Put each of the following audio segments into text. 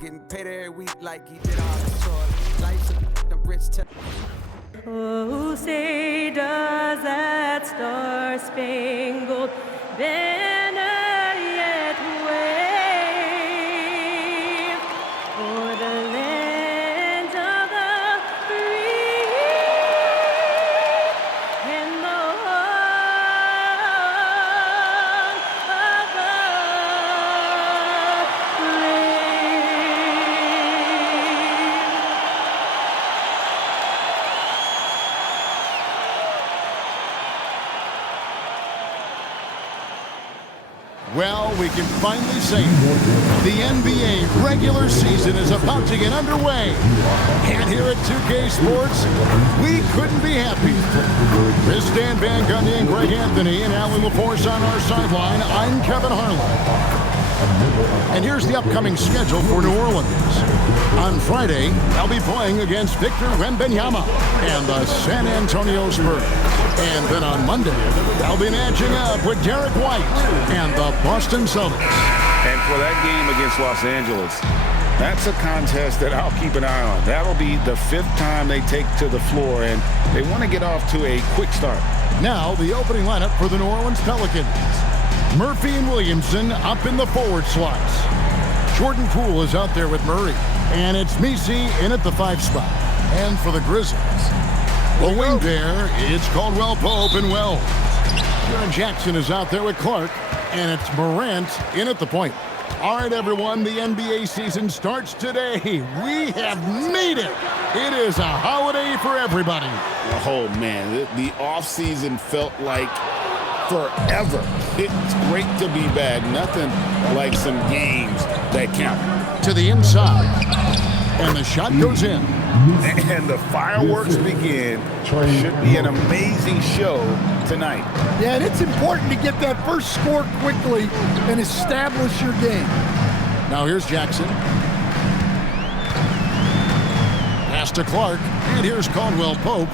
getting paid every week like he did all the short. Life's a rich Oh, say does that star-spangled banner yet wave o'er the land of the free and the home of the brave. Well, we can finally say the NBA regular season is about to get underway. And here at 2K Sports, we couldn't be happier. This is Dan Van Gundy and Greg Anthony and Allie LaForce on our sideline. I'm Kevin Harlan. And here's the upcoming schedule for New Orleans. On Friday, they'll be playing against Victor Wembanyama and the San Antonio Spurs. And then on Monday, they'll be matching up with Derek White and the Boston Celtics. And for that game against Los Angeles, that's a contest that I'll keep an eye on. That'll be the 5th time they take to the floor, and they want to get off to a quick start. Now, the opening lineup for the New Orleans Pelicans. Murphy and Williamson up in the forward slots. Jordan Poole is out there with Murray. And it's Messi in at the 5 spot. And for the Grizzlies, the wing there, it's Caldwell Pope and Wells. Jaren Jackson is out there with Clark. And it's Morant in at the point. All right, everyone, the NBA season starts today. We have made it. It is a holiday for everybody. Oh, man, the offseason felt like forever. It's great to be back. Nothing like some games that count. To the inside. And the shot goes in. And the fireworks begin. Should be an amazing show tonight. Yeah, and it's important to get that first score quickly and establish your game. Now here's Jackson. Pass to Clark. And here's Caldwell Pope.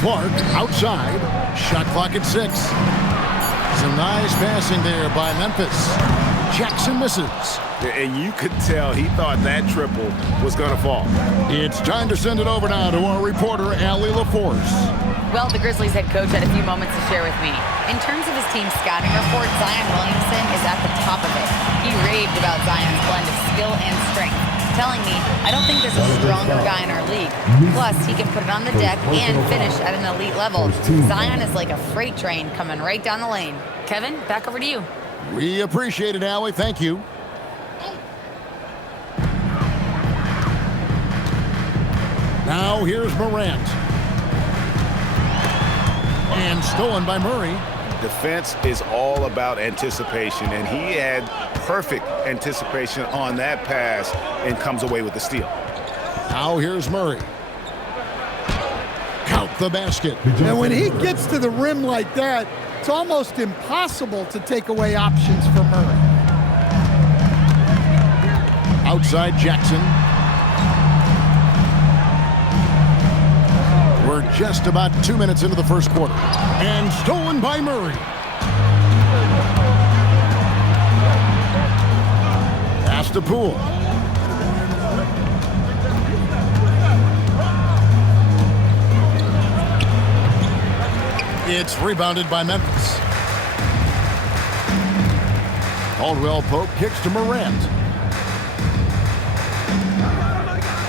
Clark outside. Shot clock at 6. Some nice passing there by Memphis. Jackson misses. And you could tell he thought that triple was going to fall. It's time to send it over now to our reporter, Allie LaForce. Well, the Grizzlies head coach had a few moments to share with me. In terms of his team's scouting report, Zion Williamson is at the top of it. He raved about Zion's blend of skill and strength, telling me, I don't think there's a stronger guy in our league. Plus, he can put it on the deck and finish at an elite level. Zion is like a freight train coming right down the lane. Kevin, back over to you. We appreciate it, Allie. Thank you. Now here's Morant. And stolen by Murray. Defense is all about anticipation, and he had perfect anticipation on that pass and comes away with the steal. Now here's Murray. Count the basket. And when he gets to the rim like that, it's almost impossible to take away options for Murray. Outside Jackson. We're just about 2 minutes into the first quarter. And stolen by Murray. Pass to Poole. It's rebounded by Memphis. Caldwell Pope kicks to Morant.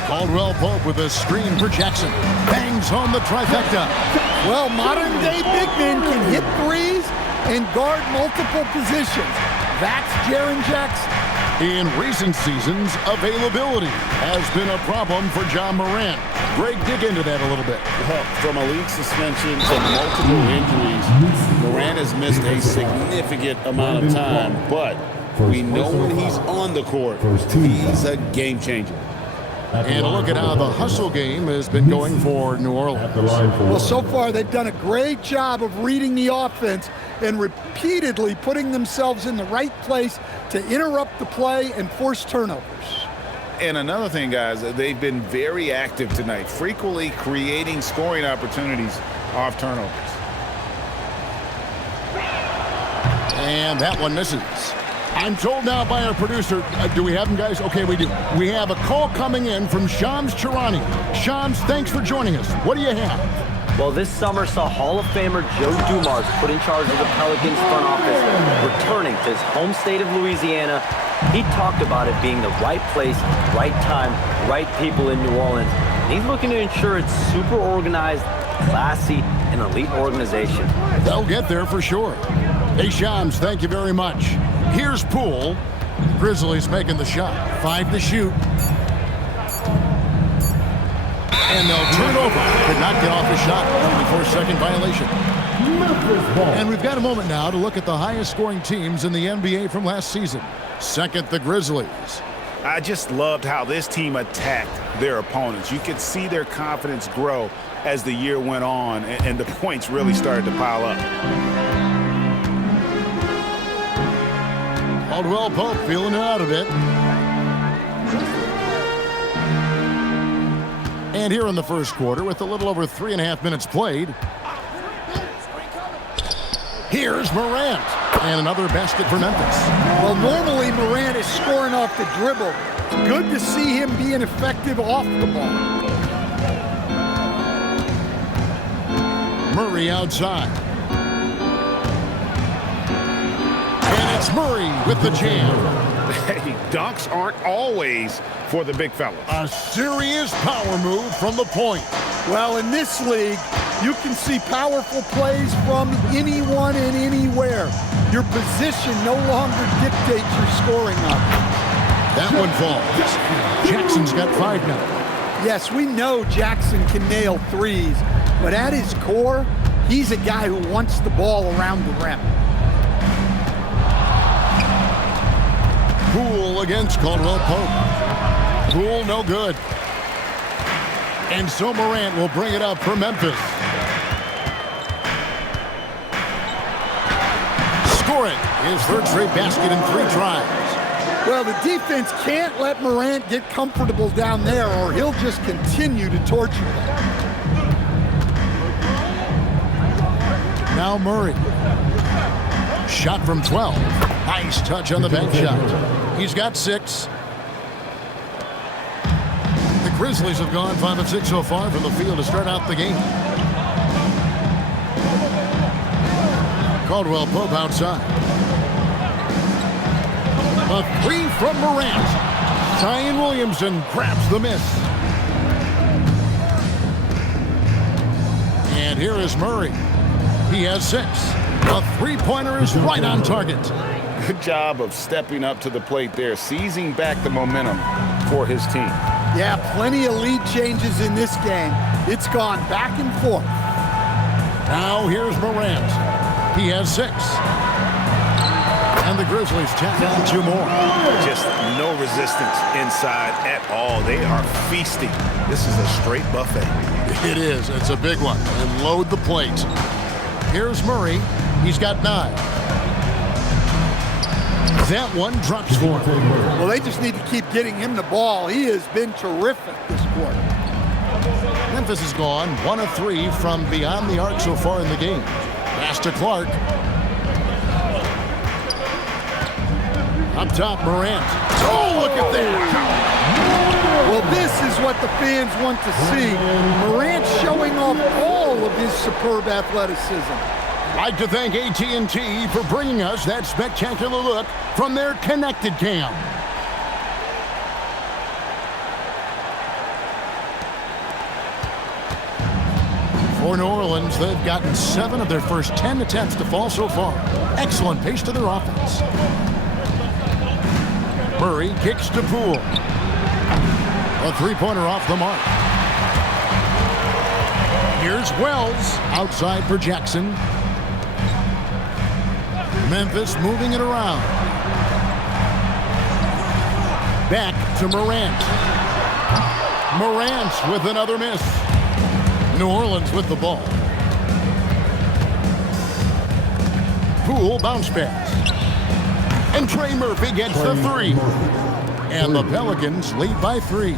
Caldwell Pope with a screen for Jackson. Bangs on the trifecta. Well, modern-day big men can hit threes and guard multiple positions. That's Jaren Jackson. In recent seasons, availability has been a problem for John Morant. Greg, dig into that a little bit. Well, from a league suspension to multiple injuries, Morant has missed a significant amount of time, but we know when he's on the court, he's a game changer. And a look at how the hustle game has been going for New Orleans. Well, so far they've done a great job of reading the offense and repeatedly putting themselves in the right place to interrupt the play and force turnovers. And another thing, guys, they've been very active tonight, frequently creating scoring opportunities off turnovers. And that one misses. I'm told now by our producer, do we have him, guys? Okay, we do. We have a call coming in from Shams Charania. Shams, thanks for joining us. What do you have? Well, this summer saw Hall of Famer Joe Dumars put in charge of the Pelicans front office, returning to his home state of Louisiana. He talked about it being the right place, right time, right people in New Orleans. And he's looking to ensure it's super organized, classy, and elite organization. They'll get there for sure. Hey, Shams, thank you very much. Here's Poole. Grizzlies making the shot. 5 to shoot. And they'll turn it over. Could not get off the shot. 24-second violation. And we've got a moment now to look at the highest scoring teams in the NBA from last season. Second, the Grizzlies. I just loved how this team attacked their opponents. You could see their confidence grow as the year went on, and the points really started to pile up. Caldwell Pope feeling it out a bit. And here in the first quarter, with a little over 3.5 minutes played, here's Morant. And another basket for Memphis. Well, normally Morant is scoring off the dribble. Good to see him being effective off the ball. Murray outside. And it's Murray with the jam. Hey, dunks aren't always for the big fellas. A serious power move from the point. Well, in this league, you can see powerful plays from anyone and anywhere. Your position no longer dictates your scoring up. That one falls. Jackson's got 5 now. Yes, we know Jackson can nail threes, but at his core, he's a guy who wants the ball around the rim. Poole against Caldwell Pope. Poole no good. And so Morant will bring it up for Memphis. Scoring his third straight basket in 3 tries. Well, the defense can't let Morant get comfortable down there, or he'll just continue to torture them. Now Murray. Shot from 12. Nice touch on the bank shot. He's got 6. The Grizzlies have gone 5 of 6 so far from the field to start out the game. Caldwell Pope outside. A 3 from Morant. Zion Williamson grabs the miss. And here is Murray. He has 6. A 3-pointer is right on target. Good job of stepping up to the plate there, seizing back the momentum for his team. Yeah, plenty of lead changes in this game. It's gone back and forth. Now here's Morant. He has 6. And the Grizzlies tack on 2 more. Just no resistance inside at all. They are feasting. This is a straight buffet. It is. It's a big one. And load the plate. Here's Murray. He's got 9. That one drops for him. Well, they just need to keep getting him the ball. He has been terrific this quarter. Memphis has gone 1 of 3 from beyond the arc so far in the game. Pass to Clark. Up top, Morant. Oh, look at that. Well, this is what the fans want to see. Morant showing off all of his superb athleticism. I'd like to thank AT&T for bringing us that spectacular look from their Connected Cam. For New Orleans, they've gotten 7 of their first 10 attempts to fall so far. Excellent pace to their offense. Murray kicks to Poole. A 3-pointer off the mark. Here's Wells outside for Jackson. Memphis moving it around. Back to Morant. Morant with another miss. New Orleans with the ball. Poole bounce pass. And Trey Murphy gets the 3. And the Pelicans lead by 3.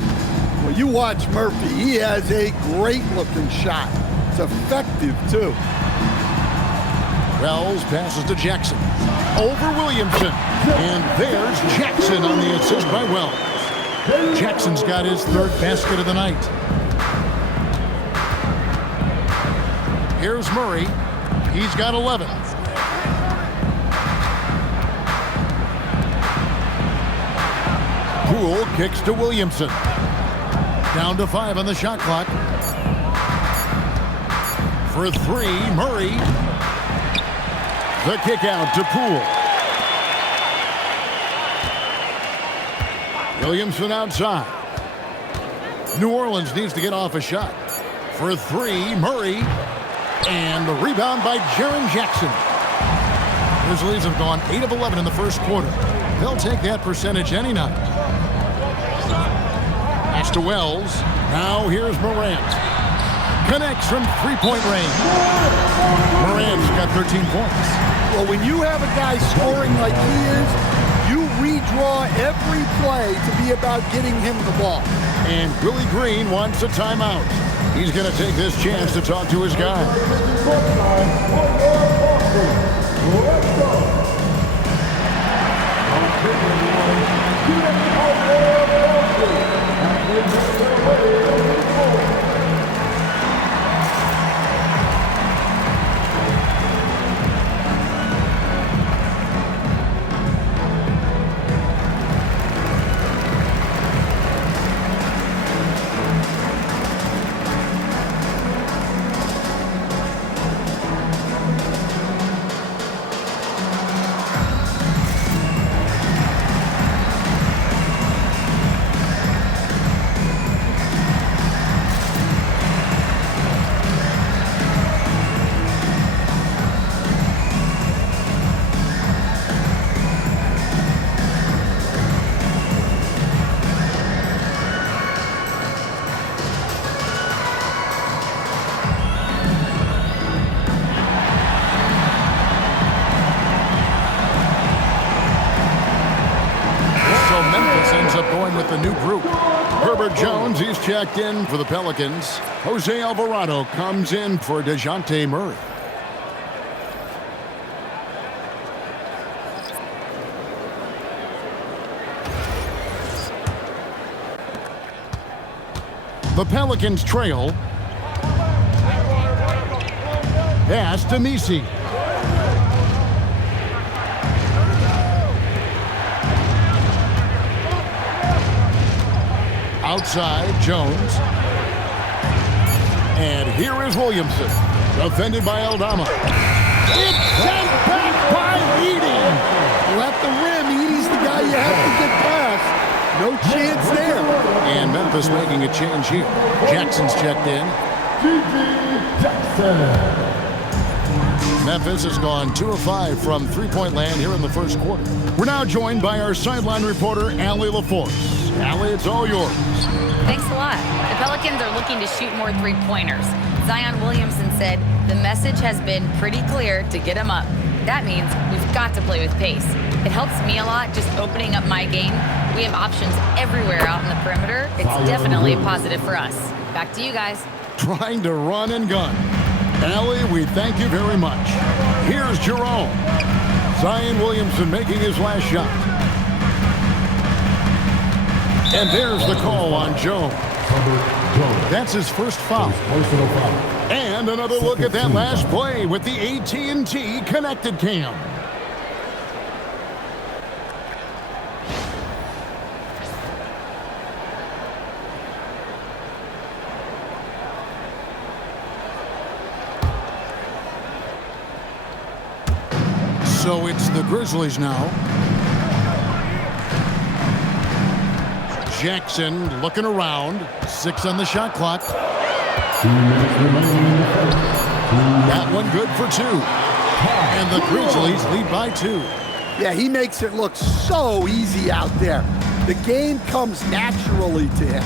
Well, you watch Murphy. He has a great-looking shot. It's effective, too. Wells passes to Jackson. Over Williamson. And there's Jackson on the assist by Wells. Jackson's got his third basket of the night. Here's Murray. He's got 11. Poole kicks to Williamson. Down to 5 on the shot clock. For 3, Murray. The kick out to Poole. Williamson outside. New Orleans needs to get off a shot. For 3, Murray. And the rebound by Jaren Jackson. Grizzlies have gone 8 of 11 in the first quarter. They'll take that percentage any night. Pass to Wells. Now here's Morant. Connects from three-point range. Morant's got 13 points. Well, when you have a guy scoring like he is, you redraw every play to be about getting him the ball. And Willie Green wants a timeout. He's going to take this chance to talk to his guy. The new group. Herbert Jones, he's checked in for the Pelicans. Jose Alvarado comes in for DeJounte Murray. The Pelicans trail. Pass to Messi. Outside, Jones. And here is Williamson. Defended by Aldama. It's sent back by Edey. Well, at the rim, Edey's the guy you have to get past. No chance there. And Memphis making a change here. Jackson's checked in. Memphis has gone 2 of 5 from three-point land here in the first quarter. We're now joined by our sideline reporter, Allie LaForce. Allie, it's all yours. Thanks a lot. The Pelicans are looking to shoot more three-pointers. Zion Williamson said the message has been pretty clear to get him up. That means we've got to play with pace. It helps me a lot just opening up my game. We have options everywhere out in the perimeter. It's definitely a positive for us. Back to you guys. Trying to run and gun. Allie, we thank you very much. Here's Jerome. Zion Williamson making his last shot. And there's the call on Jones. That's his first foul. And another look at that last play with the AT&T connected cam. So it's the Grizzlies now. Jackson looking around. 6 on the shot clock. That one good for 2. And the Grizzlies lead by 2. Yeah, he makes it look so easy out there. The game comes naturally to him.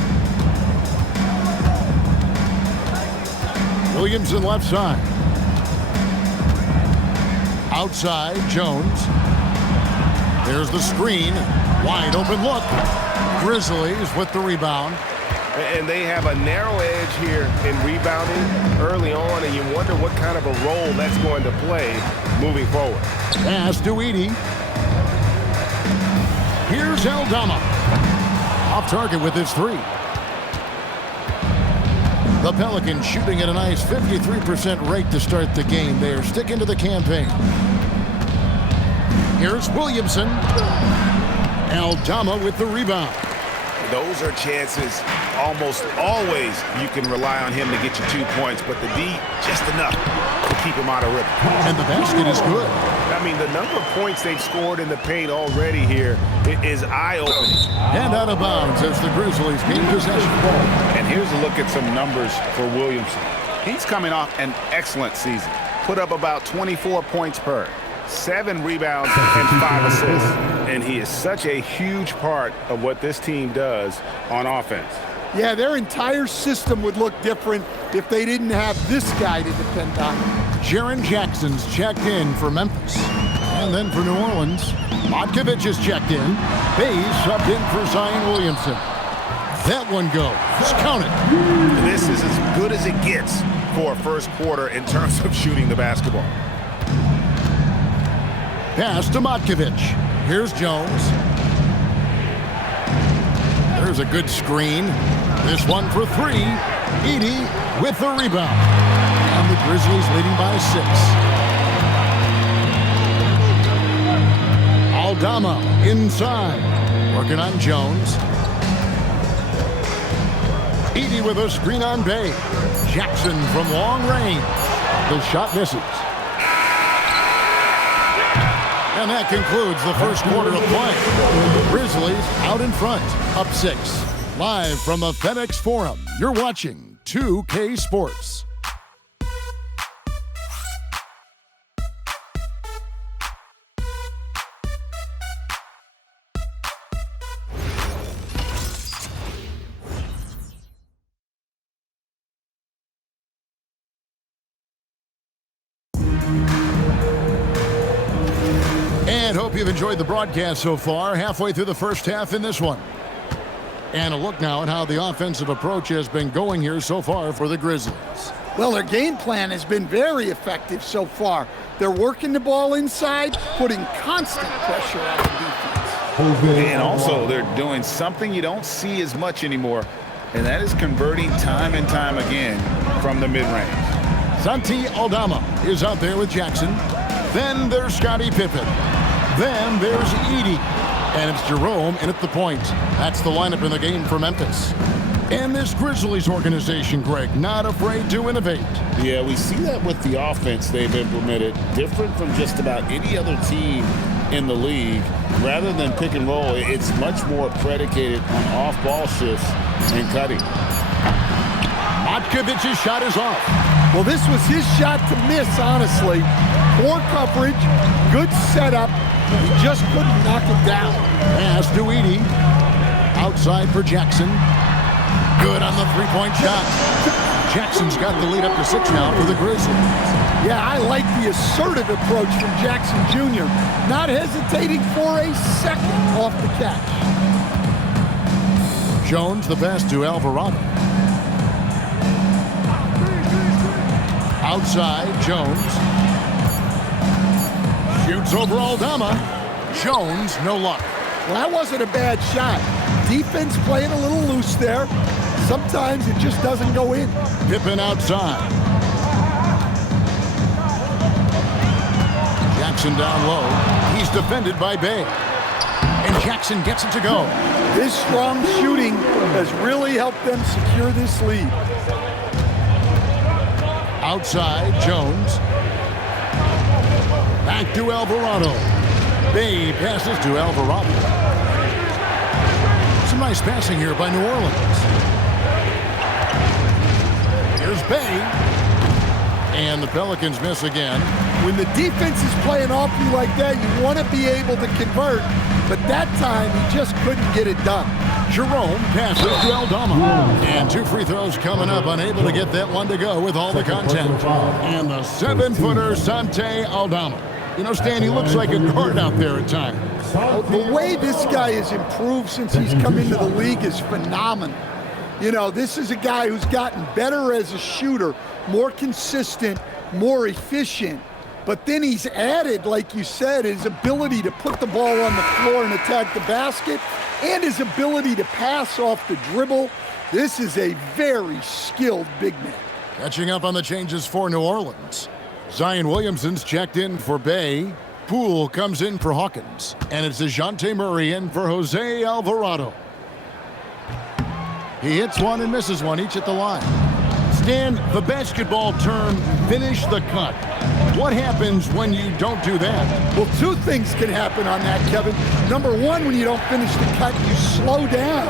Williamson left side. Outside, Jones. There's the screen. Wide open look. Grizzlies with the rebound. And they have a narrow edge here in rebounding early on, and you wonder what kind of a role that's going to play moving forward. Pass to Edey. Here's Aldama. Off target with his three. The Pelicans shooting at a nice 53% rate to start the game. They are sticking to the campaign. Here's Williamson. Aldama with the rebound. Those are chances almost always you can rely on him to get you 2 points, but the D, just enough to keep him out of rhythm. And the basket is good. I mean, the number of points they've scored in the paint already here is eye-opening. And out of bounds as the Grizzlies gain possession. And here's a look at some numbers for Williamson. He's coming off an excellent season. Put up about 24 points per, 7 rebounds, and 5 assists. And he is such a huge part of what this team does on offense. Yeah, their entire system would look different if they didn't have this guy to depend on. Jaren Jackson's checked in for Memphis. And then for New Orleans, Matkovic is checked in. Bays subbed in for Zion Williamson. That one goes. Count it. This is as good as it gets for a first quarter in terms of shooting the basketball. Pass to Matkovic. Here's Jones. There's a good screen. This one for three. Edey with the rebound. And the Grizzlies leading by 6. Aldama inside. Working on Jones. Edey with a screen on Bay. Jackson from long range. The shot misses. And that concludes the first quarter of play. The Grizzlies out in front, up 6. Live from the FedEx Forum, you're watching 2K Sports. And hope you've enjoyed the broadcast so far. Halfway through the first half in this one. And a look now at how the offensive approach has been going here so far for the Grizzlies. Well, their game plan has been very effective so far. They're working the ball inside, putting constant pressure on the defense. And also, they're doing something you don't see as much anymore, and that is converting time and time again from the mid-range. Santi Aldama is out there with Jackson. Then there's Scottie Pippen. Then there's Edey. And it's Jerome in at the point. That's the lineup in the game for Memphis. And this Grizzlies organization, Greg, not afraid to innovate. Yeah, we see that with the offense they've implemented, different from just about any other team in the league. Rather than pick and roll, it's much more predicated on off-ball shifts and cutting. Matkovic's shot is off. Well, this was his shot to miss, honestly. Poor coverage, good setup. He just couldn't knock it down. Pass to Edey. Outside for Jackson. Good on the three-point shot. Jackson's got the lead up to 6 now for the Grizzlies. Yeah, I like the assertive approach from Jackson Jr. Not hesitating for a second off the catch. Jones the pass to Alvarado. Outside, Jones. Shoots over Aldama. Jones, no luck. Well, that wasn't a bad shot. Defense playing a little loose there. Sometimes it just doesn't go in. Pippen outside. Jackson down low. He's defended by Bay. And Jackson gets it to go. This strong shooting has really helped them secure this lead. Outside, Jones. Back to Alvarado. Bay passes to Alvarado. Some nice passing here by New Orleans. Here's Bay. And the Pelicans miss again. When the defense is playing off you like that, you want to be able to convert. But that time, he just couldn't get it done. Jerome passes to Aldama. And 2 free throws coming up, unable to get that one to go with all the contact. And the 7-footer, Santi Aldama. You know, Stan, he looks like a guard out there at times. The way this guy has improved since he's come into the league is phenomenal. You know, this is a guy who's gotten better as a shooter, more consistent, more efficient. But then he's added, like you said, his ability to put the ball on the floor and attack the basket, and his ability to pass off the dribble. This is a very skilled big man. Catching up on the changes for New Orleans. Zion Williamson's checked in for Bay. Poole comes in for Hawkins. And it's DeJounte Murray in for Jose Alvarado. He hits one and misses one, each at the line. Stan, the basketball term, finish the cut. What happens when you don't do that? Well, two things can happen on that, Kevin. Number one, when you don't finish the cut, you slow down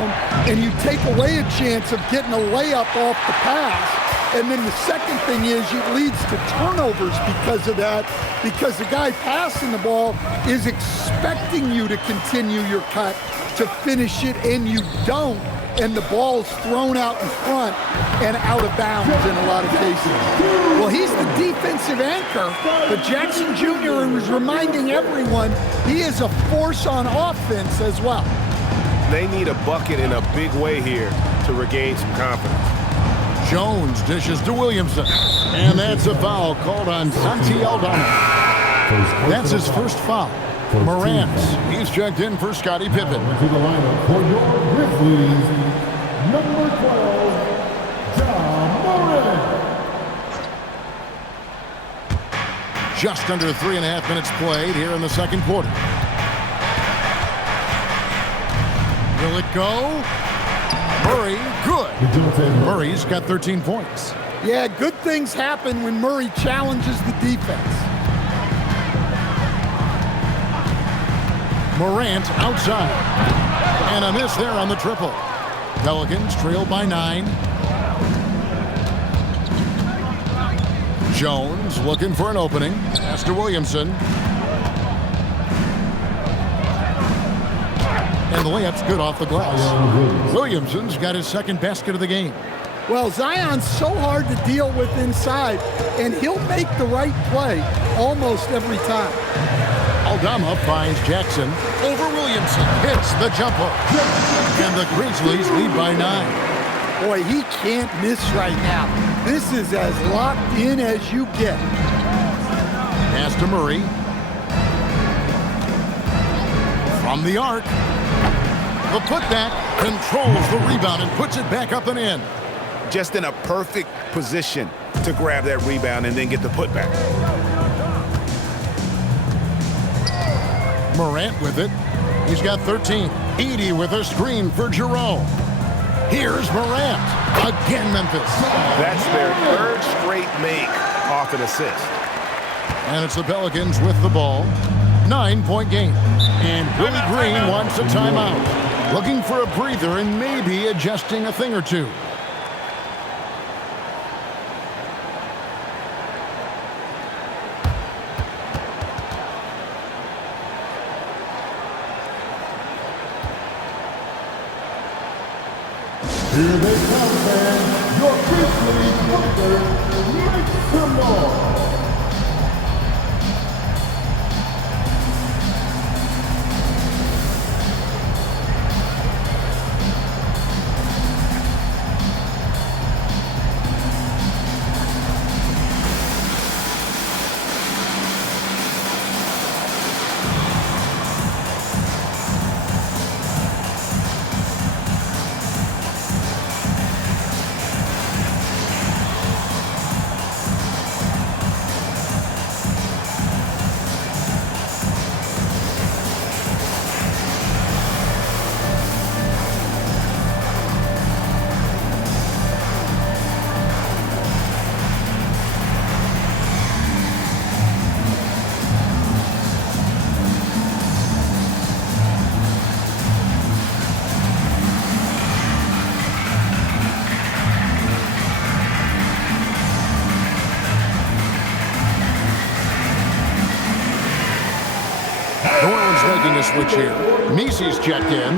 and you take away a chance of getting a layup off the pass. And then the second thing is it leads to turnovers because of that, because the guy passing the ball is expecting you to continue your cut, to finish it, and you don't. And the ball's thrown out in front and out of bounds in a lot of cases. Well, he's the defensive anchor, but Jackson Jr. was reminding everyone he is a force on offense as well. They need a bucket in a big way here to regain some confidence. Jones dishes to Williamson. And that's a foul called on Santi Aldama. That's his first foul. Morant, he's checked in for Scottie Pippen. To the lineup for your Grizzlies, number 12, Ja Morant. Just under 3.5 minutes played here in the second quarter. Will it go? Murray, good. Murray's got 13 points. Yeah, good things happen when Murray challenges the defense. Morant outside. And a miss there on the triple. Pelicans trail by 9. Jones looking for an opening. Pass to Williamson. And the layup's good off the glass. Williamson's got his second basket of the game. Well, Zion's so hard to deal with inside, and he'll make the right play almost every time. Aldama finds Jackson over Williamson. Hits the jumper. And the Grizzlies lead by 9. Boy, he can't miss right now. This is as locked in as you get. Pass to Murray. From the arc. The putback controls the rebound and puts it back up and in. Just in a perfect position to grab that rebound and then get the putback. Morant with it. He's got 13. Edey with a screen for Jerome. Here's Morant. Again, Memphis. That's their third straight make off an assist. And it's the Pelicans with the ball. 9-point game. And Willie Green wants a timeout. Looking for a breather and maybe adjusting a thing or two. Here they come, man. Your Grizzlies Thunder, make some noise. Making a switch here. Misi's checked in.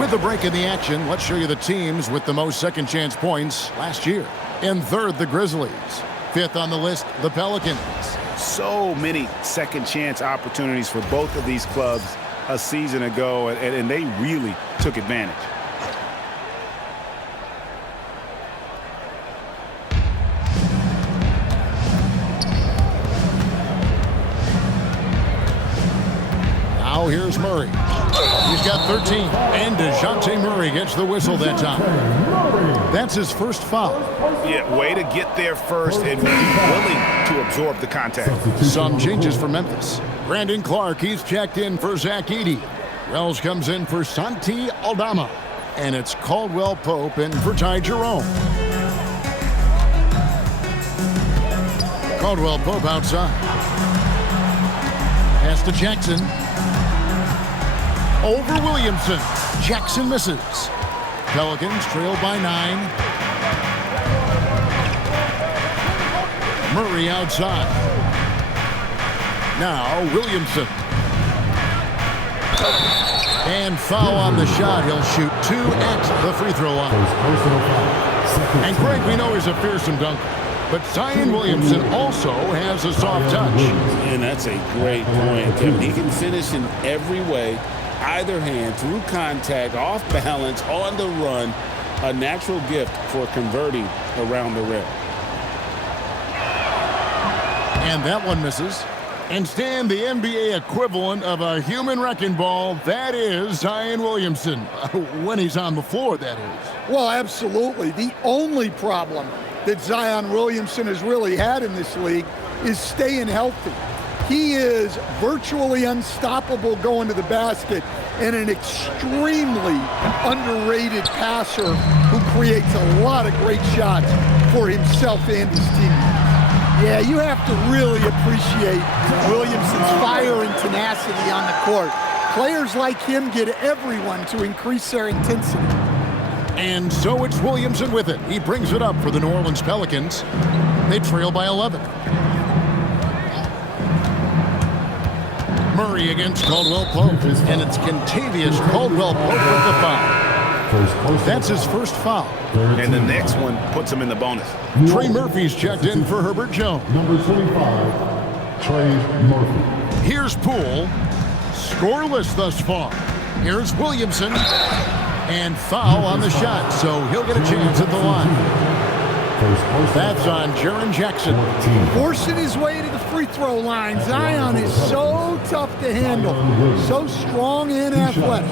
With the break in the action, let's show you the teams with the most second chance points last year. In third, the Grizzlies. Fifth on the list, the Pelicans. So many second chance opportunities for both of these clubs a season ago, and they really took advantage. Now here's Murray. He's got 13. And DeJounte Murray gets the whistle that time. That's his first foul. Yeah, way to get there first and be willing to absorb the contact. Some changes for Memphis. Brandon Clark, he's checked in for Zach Edey. Wells comes in for Santi Aldama. And it's Caldwell Pope in for Ty Jerome. Caldwell Pope outside. Pass to Jackson. Over Williamson. Jackson misses. Pelicans trail by 9. Murray outside. Now Williamson. And foul on the shot. He'll shoot 2 at the free throw line. And Greg, we know he's a fearsome dunker. But Zion Williamson also has a soft touch. And that's a great point, Kevin. He can finish in every way, either hand, through contact, off balance, on the run. A natural gift for converting around the rim. And that one misses. And Stan, the NBA equivalent of a human wrecking ball, that is Zion Williamson. When he's on the floor, that is. Well, absolutely. The only problem that Zion Williamson has really had in this league is staying healthy. He is virtually unstoppable going to the basket and an extremely underrated passer who creates a lot of great shots for himself and his team. Yeah, you have to really appreciate Williamson's fire and tenacity on the court. Players like him get everyone to increase their intensity. And so it's Williamson with it. He brings it up for the New Orleans Pelicans. They trail by 11. Murray against Caldwell Pope. And it's Kentavious Caldwell Pope with the foul. That's his first foul. And the next one puts him in the bonus. Trey Murphy's checked in for Herbert Jones. Number 25, Trey Murphy. Here's Poole. Scoreless thus far. Here's Williamson. And foul on the shot, so he'll get a chance at the line. That's on Jaren Jackson. Forcing his way to the free throw line. Zion is so tough to handle. So strong and athletic.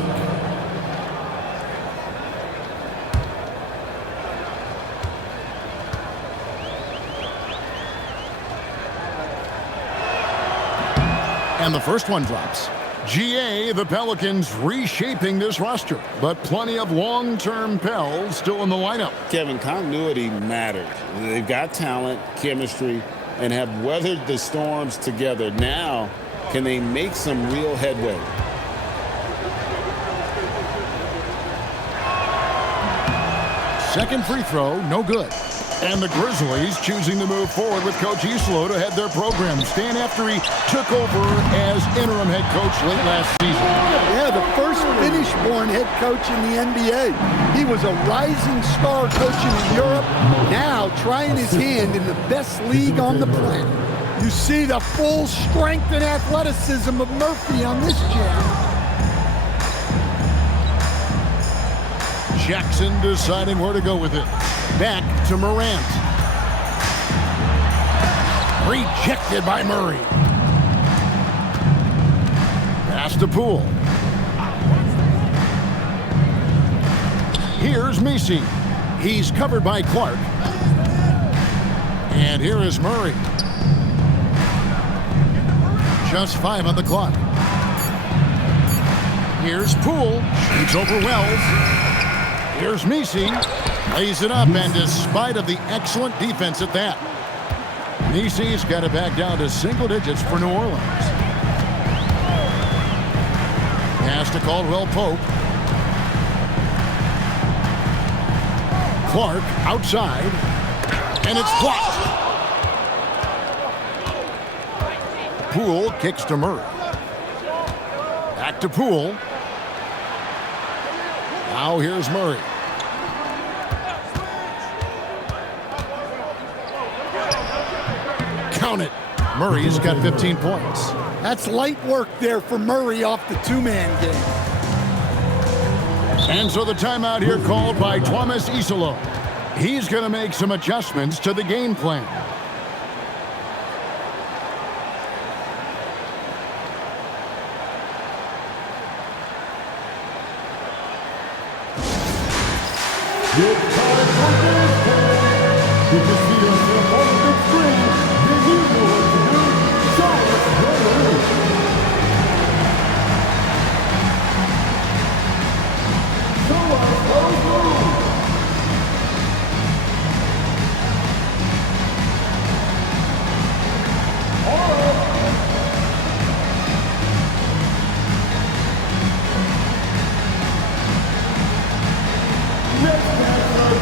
And the first one drops. GA, the Pelicans reshaping this roster, but plenty of long-term Pels still in the lineup. Kevin, continuity matters. They've got talent, chemistry, and have weathered the storms together. Now, can they make some real headway? Second free throw, no good. And the Grizzlies choosing to move forward with Coach Islo to head their program. Stan, after he took over as interim head coach late last season. Yeah, the first Finnish-born head coach in the NBA. He was a rising star coaching in Europe, now trying his hand in the best league on the planet. You see the full strength and athleticism of Murphy on this jam. Jackson deciding where to go with it. Back to Morant. Rejected by Murray. Pass to Poole. Here's Messi. He's covered by Clark. And here is Murray. Just 5 on the clock. Here's Poole. Shoots over Wells. Here's Messi. Lays it up, and despite of the excellent defense at that, Messi's got it back down to single digits for New Orleans. Pass to Caldwell Pope. Clark outside, and it's blocked. Poole kicks to Murray. Back to Poole. Now here's Murray. Count it. Murray's got 15 points. That's light work there for Murray off the two-man game. And so the timeout here called by Thomas Isolo. He's going to make some adjustments to the game plan. It's time for this game. You can see us up on the big screen. Then you know what to do. Show us your move. Show us those moves. All right. Next matchup.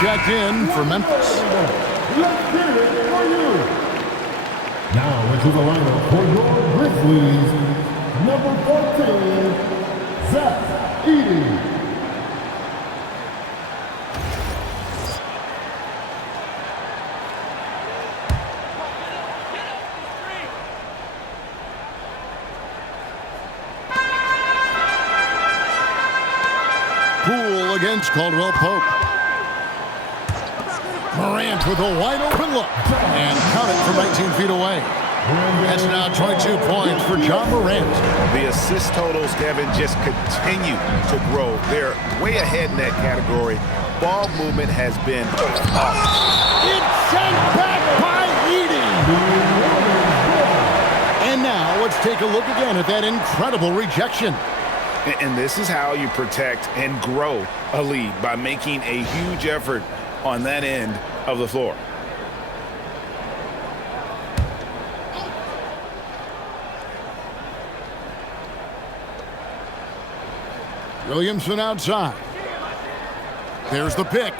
Checked in for Memphis. Let's get it for you. Now into the lineup for your Grizzlies. Number 14, Zach Edey. Poole against Caldwell Pope. Morant with a wide open look and count it from 19 feet away. That's now 22 points for John Morant. The assist totals, Kevin, just continue to grow. They're way ahead in that category. Ball movement has been It's sent back by Edey. And now let's take a look again at that incredible rejection. And this is how you protect and grow a lead, by making a huge effort on that end of the floor. Williamson outside. There's the pick.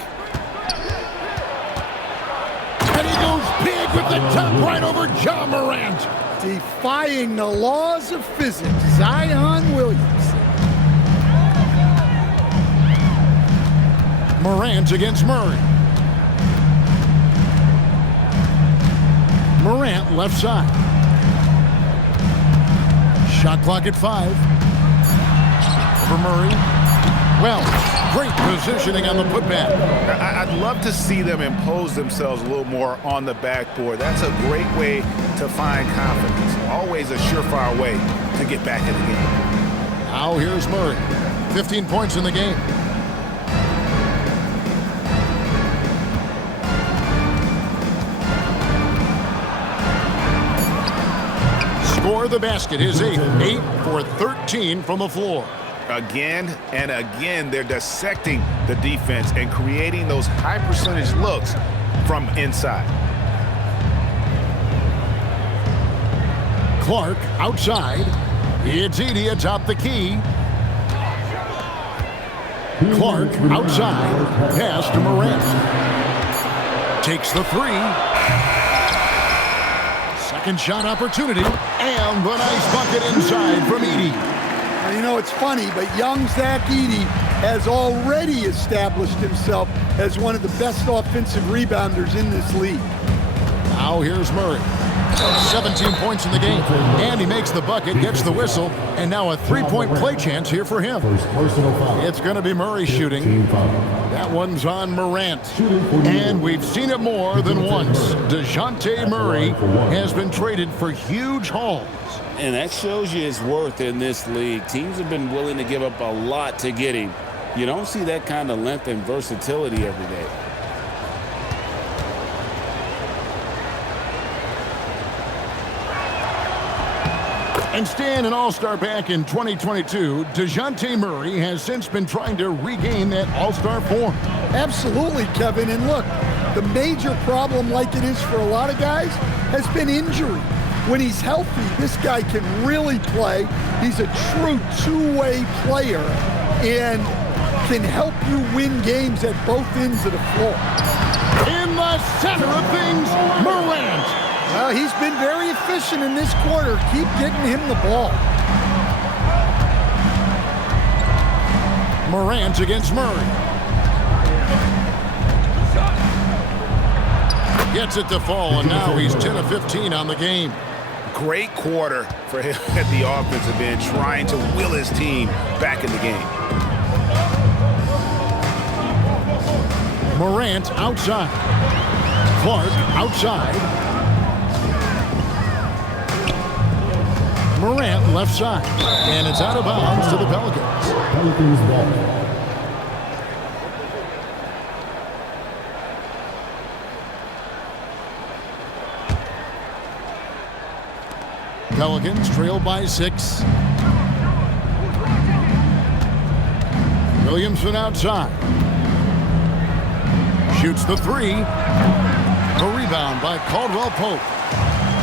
And he goes big with the top right over John Morant. Defying the laws of physics, Zion Williamson. Morant against Murray. Morant left side. Shot clock at 5. For Murray. Well, great positioning on the putback. I'd love to see them impose themselves a little more on the backboard. That's a great way to find confidence. Always a surefire way to get back in the game. Now here's Murray. 15 points in the game. Score the basket, his 8th. 8 for 13 from the floor. Again and again, they're dissecting the defense and creating those high percentage looks from inside. Clark outside. It's Edey atop the key. Clark outside. Pass to Morant. Takes the 3. Second shot opportunity. And the nice bucket inside from Edey. Now, you know, it's funny, but young Zach Edey has already established himself as one of the best offensive rebounders in this league. Now here's Murray. 17 points in the game. And he makes the bucket, gets the whistle, and now a 3-point play chance here for him. It's going to be Murray shooting. That one's on Morant. And we've seen it more than once. DeJounte Murray has been traded for huge hauls. And that shows you his worth in this league. Teams have been willing to give up a lot to get him. You don't see that kind of length and versatility every day. And staying an all-star back in 2022, DeJounte Murray has since been trying to regain that all-star form. Absolutely, Kevin. And look, the major problem, like it is for a lot of guys, has been injury. When he's healthy, this guy can really play. He's a true two-way player and can help you win games at both ends of the floor. In the center of things, Morant. Well, he's been very efficient in this quarter. Keep getting him the ball. Morant against Murray. Gets it to fall, and now he's 10 of 15 on the game. Great quarter for him at the offensive end, trying to will his team back in the game. Morant outside. Clark outside. Morant left side. And it's out of bounds to the Pelicans. Pelicans ball. Pelicans trail by 6. Williamson outside. Shoots the 3. A rebound by Caldwell Pope.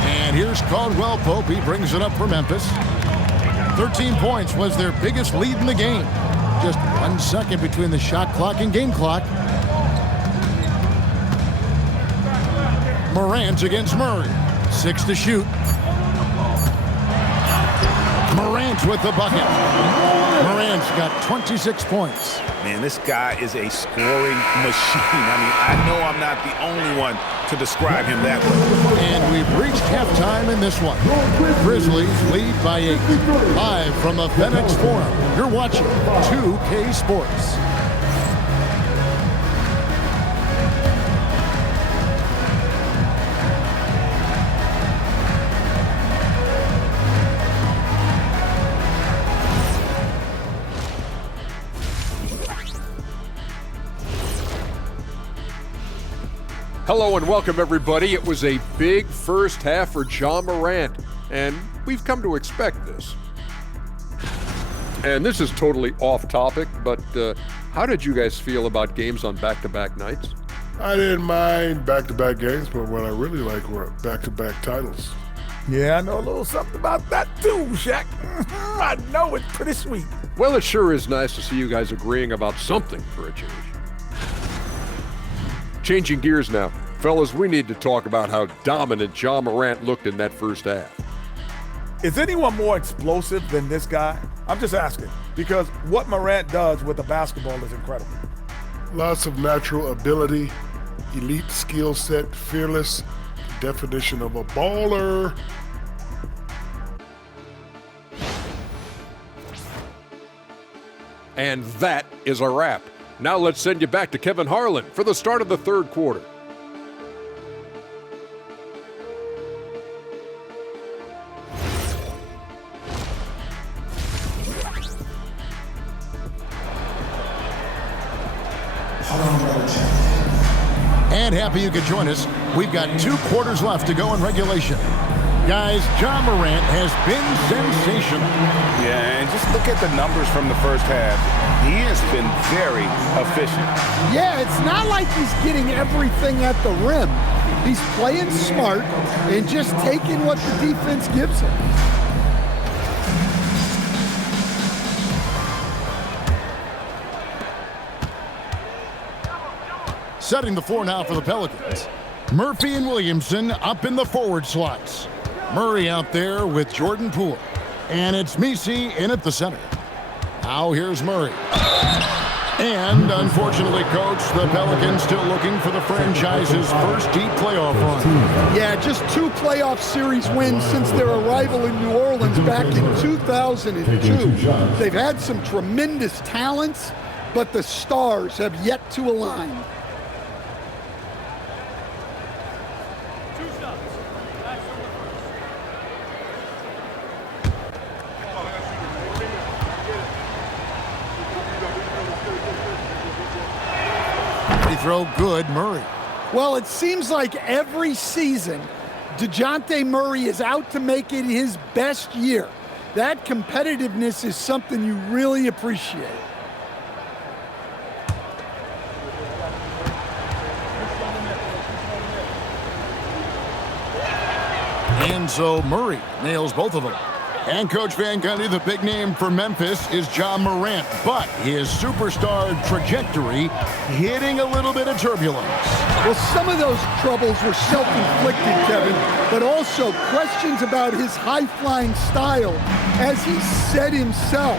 And here's Caldwell Pope. He brings it up for Memphis. 13 points was their biggest lead in the game. Just 1 second between the shot clock and game clock. Morant against Murray. 6 to shoot. Morant with the bucket. Morant's got 26 points. Man, this guy is a scoring machine. I mean, I know I'm not the only one to describe him that way. And we've reached halftime in this one. Grizzlies lead by 8. Live from the FedEx Forum, you're watching 2K Sports. Hello and welcome, everybody. It was a big first half for Ja Morant, and we've come to expect this. And this is totally off topic, but how did you guys feel about games on back-to-back nights? I didn't mind back-to-back games, but what I really like were back-to-back titles. Yeah, I know a little something about that too, Shaq. I know it's pretty sweet. Well, it sure is nice to see you guys agreeing about something for a change. Changing gears now. Fellas, we need to talk about how dominant Ja Morant looked in that first half. Is anyone more explosive than this guy? I'm just asking, because what Morant does with the basketball is incredible. Lots of natural ability, elite skill set, fearless, definition of a baller. And that is a wrap. Now let's send you back to Kevin Harlan for the start of the third quarter. And happy you could join us. We've got 2 quarters left to go in regulation. Guys, Ja Morant has been sensational. Yeah, and just look at the numbers from the first half. He has been very efficient. Yeah, it's not like he's getting everything at the rim. He's playing smart and just taking what the defense gives him. Setting the floor now for the Pelicans. Murphy and Williamson up in the forward slots. Murray out there with Jordan Poole. And it's Messi in at the center. Now here's Murray. And unfortunately, Coach, the Pelicans still looking for the franchise's first deep playoff run. Yeah, just 2 playoff series wins since their arrival in New Orleans back in 2002. They've had some tremendous talents, but the stars have yet to align. Throw good, Murray. Well, it seems like every season, DeJounte Murray is out to make it his best year. That competitiveness is something you really appreciate. And so Murray nails both of them. And Coach Van Gundy, the big name for Memphis is John Morant, but his superstar trajectory hitting a little bit of turbulence. Well, some of those troubles were self-inflicted, Kevin, but also questions about his high-flying style. As he said himself,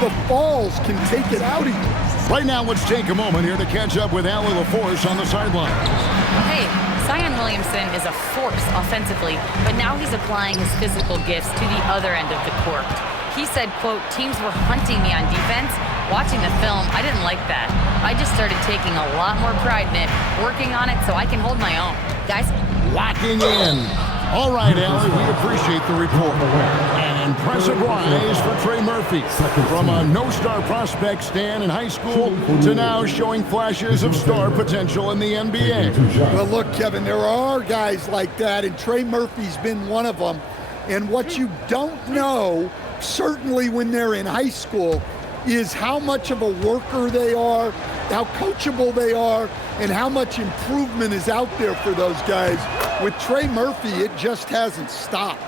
the falls can take it out of you. Right now, let's take a moment here to catch up with Allie LaForce on the sidelines. Hey, Zion Williamson is a force offensively, but now he's applying his physical gifts to the other end of the court. He said, quote, teams were hunting me on defense. Watching the film, I didn't like that. I just started taking a lot more pride in it, working on it so I can hold my own. Guys? Locking in. All right, Allie, we appreciate the report. An impressive rise for Trey Murphy. From a no-star prospect stand in high school to now showing flashes of star potential in the NBA. Well, look, Kevin, there are guys like that, and Trey Murphy's been one of them. And what you don't know, certainly when they're in high school, is how much of a worker they are, how coachable they are, and how much improvement is out there for those guys. With Trey Murphy, it just hasn't stopped.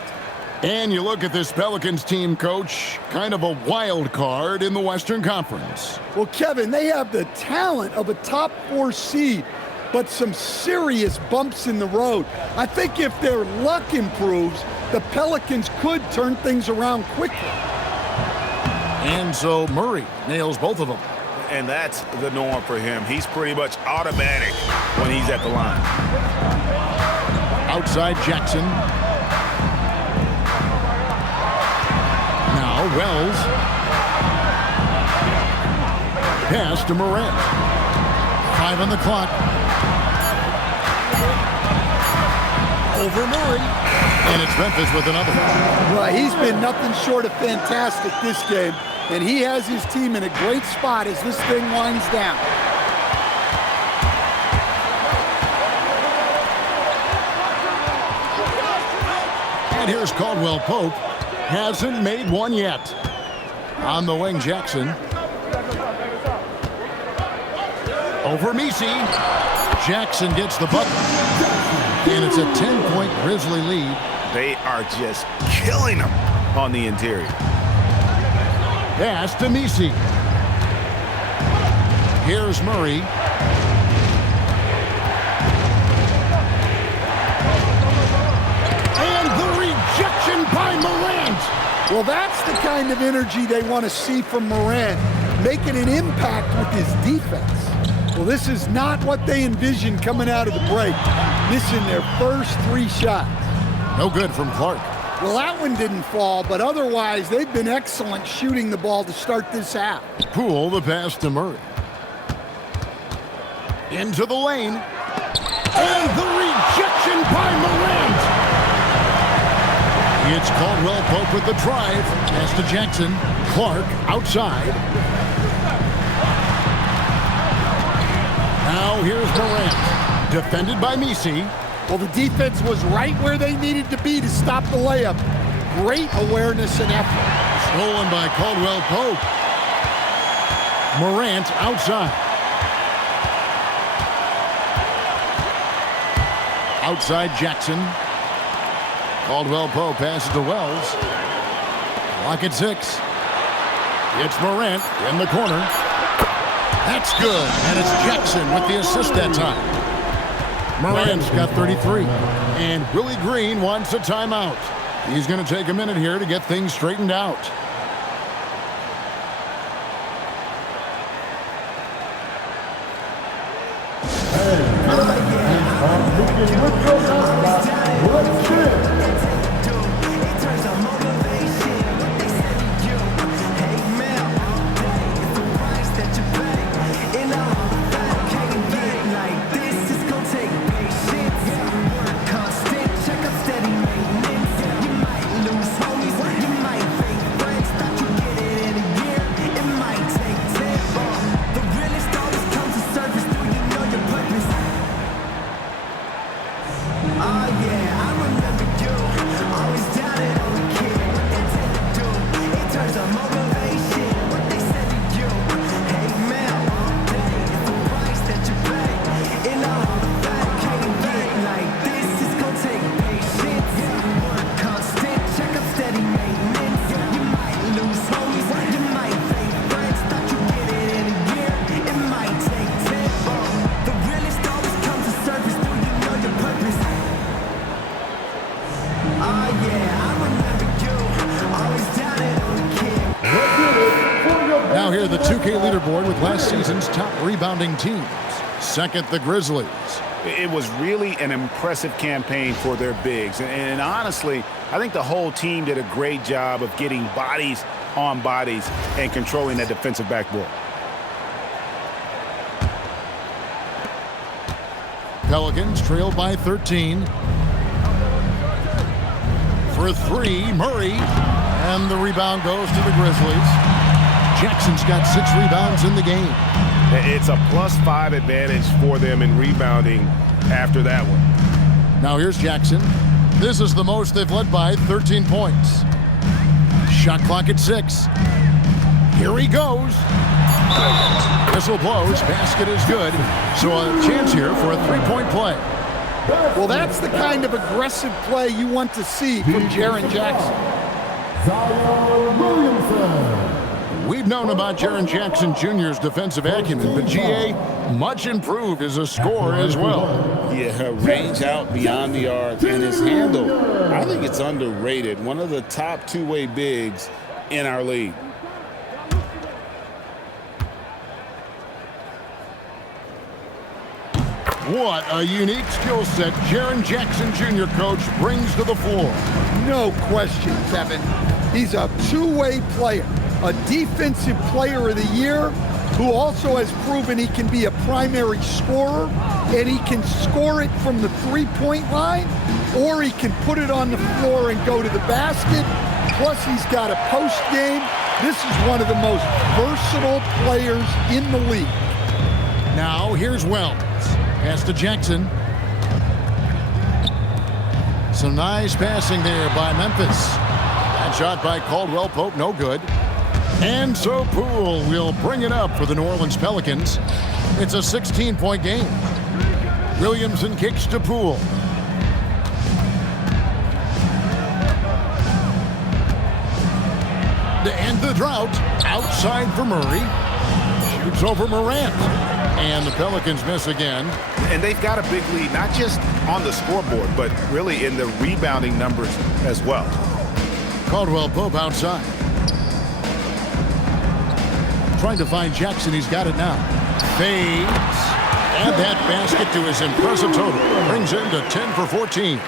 And you look at this Pelicans team, Coach, kind of a wild card in the Western Conference. Well, Kevin, they have the talent of a top 4 seed, but some serious bumps in the road. I think if their luck improves, the Pelicans could turn things around quickly. And so Murray nails both of them. And that's the norm for him. He's pretty much automatic when he's at the line. Outside Jackson. Now Wells. Pass to Morant. 5 on the clock. Over Murray. And it's Memphis with another. Well, he's been nothing short of fantastic this game, and he has his team in a great spot as this thing winds down. And here's Caldwell Pope. Hasn't made one yet. On the wing, Jackson. Over Messi. Jackson gets the bucket. And it's a 10-point Grizzly lead. They are just killing them on the interior. Pass to Messi. Here's Murray. And the rejection by Morant. Well, that's the kind of energy they want to see from Morant, making an impact with his defense. Well, this is not what they envisioned coming out of the break, missing their first 3 shots. No good from Clark. Well, that one didn't fall, but otherwise, they've been excellent shooting the ball to start this half. Poole the pass to Murray. Into the lane. And the rejection by Morant. It's Caldwell Pope with the drive. Pass to Jackson. Clark outside. Now here's Morant. Defended by Messi. Well, the defense was right where they needed to be to stop the layup. Great awareness and effort. Stolen by Caldwell Pope. Morant outside. Outside Jackson. Caldwell Pope passes to Wells. Clock at 6. It's Morant in the corner. That's good, and it's Jackson with the assist that time. Morant's got 33, and Willie Green wants a timeout. He's going to take a minute here to get things straightened out. Oh yeah, I remember you. the 2K leaderboard with last season's top rebounding teams. Second, the Grizzlies. It was really an impressive campaign for their bigs. And honestly, I think the whole team did a great job of getting bodies on bodies and controlling that defensive backboard. Pelicans trail by 13. For three, Murray. And the rebound goes to the Grizzlies. Jackson's got 6 rebounds in the game. It's a +5 advantage for them in rebounding after that one. Now here's Jackson. This is the most they've led by, 13 points. Shot clock at 6. Here he goes. Whistle blows. Basket is good. So a chance here for a 3-point play. Well, that's the kind of aggressive play you want to see from Jaren Jackson. Zion Williamson. We've known about Jaren Jackson Jr.'s defensive acumen, but GA much improved as a scorer as well. Yeah, range out beyond the arc, and his handle, I think it's underrated. One of the top two-way bigs in our league. What a unique skill set Jaren Jackson Jr. coach brings to the floor. No question, Kevin. He's a two-way player, a defensive player of the year who also has proven he can be a primary scorer, and he can score it from the three-point line, or he can put it on the floor and go to the basket. Plus, he's got a post game. This is one of the most versatile players in the league. Now, here's Wells. Pass to Jackson. Some nice passing there by Memphis. That shot by Caldwell Pope, no good. And so Poole will bring it up for the New Orleans Pelicans. It's a 16-point game. Williamson kicks to Poole. To end the drought, outside for Murray. Shoots over Morant. And the Pelicans miss again. And they've got a big lead, not just on the scoreboard, but really in the rebounding numbers as well. Caldwell Pope outside. Trying to find Jackson. He's got it now. Fades. Add that basket to his impressive total. Brings him to 10 for 14.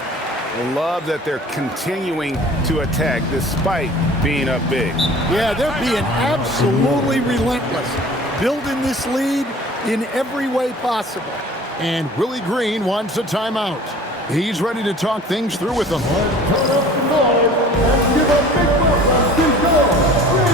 Love that they're continuing to attack despite being up big. Yeah, they're being absolutely relentless. Building this lead in every way possible. And Willie Green wants a timeout. He's ready to talk things through with them. Turn up the noise and give a big welcome to your Grizzlies.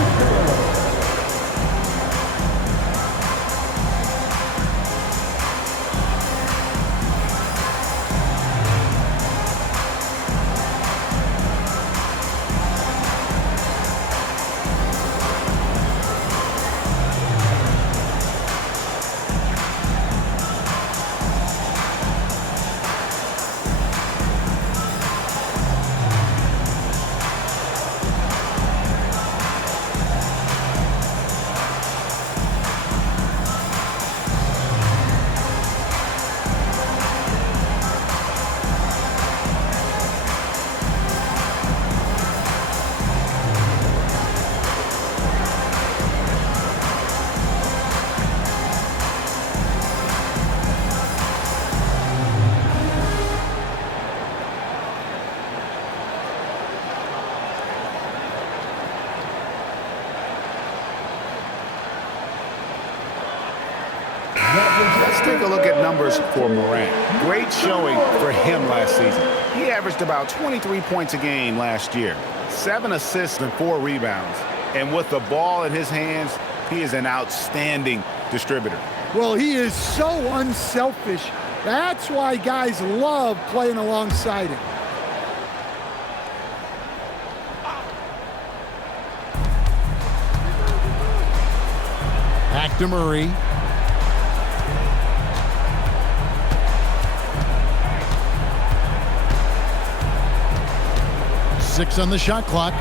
Let's take a look at numbers for Morant. Great showing for him last season. He averaged about 23 points a game last year, 7 assists and 4 rebounds. And with the ball in his hands, he is an outstanding distributor. Well, he is so unselfish. That's why guys love playing alongside him. Back to Murray. Six on the shot clock.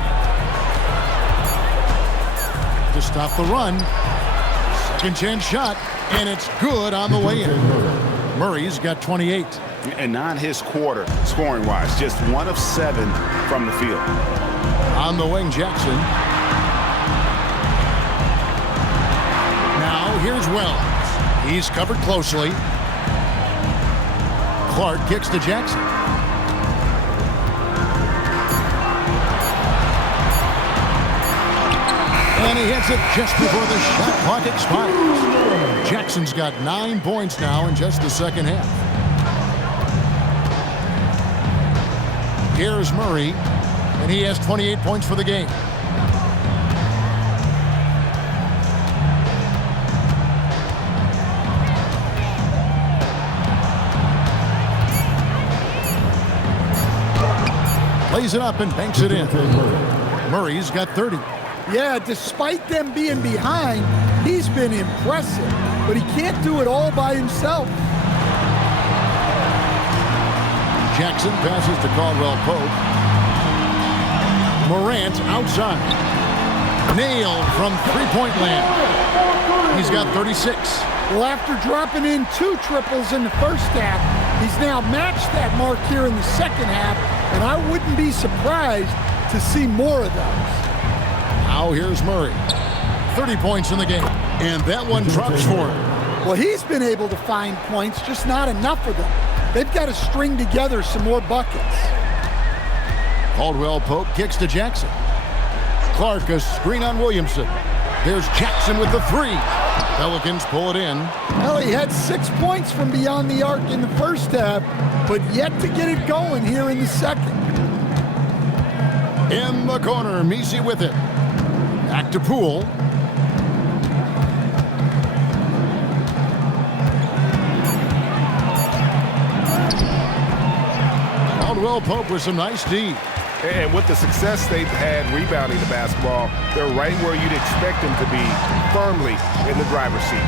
To stop the run. Second chance shot, and it's good on the way in. Murray's got 28. And not his quarter, scoring-wise. Just 1 of 7 from the field. On the wing, Jackson. here's Wells. He's covered closely. Clark kicks to Jackson. And he hits it just before the shot clock expires. Jackson's got 9 points now in just the second half. Here's Murray, and he has 28 points for the game. Lays it up and banks it in. Murray's got 30. Yeah, despite them being behind, he's been impressive, but he can't do it all by himself. Jackson passes to Caldwell Pope. Morant outside. Nailed from three-point land. He's got 36. Well, after dropping in 2 triples in the first half, he's now matched that mark here in the second half, and I wouldn't be surprised to see more of those. Now here's Murray. 30 points in the game, and that one drops for him. Well, he's been able to find points, just not enough of them. They've got to string together some more buckets. Caldwell Pope kicks to Jackson. Clark a screen on Williamson. There's Jackson with the 3. Pelicans pull it in. Well, he had 6 points from beyond the arc in the first half, but yet to get it going here in the second. In the corner, Messi with it. Back to Poole. Caldwell Pope with some nice D. And with the success they've had rebounding the basketball, they're right where you'd expect them to be, firmly in the driver's seat.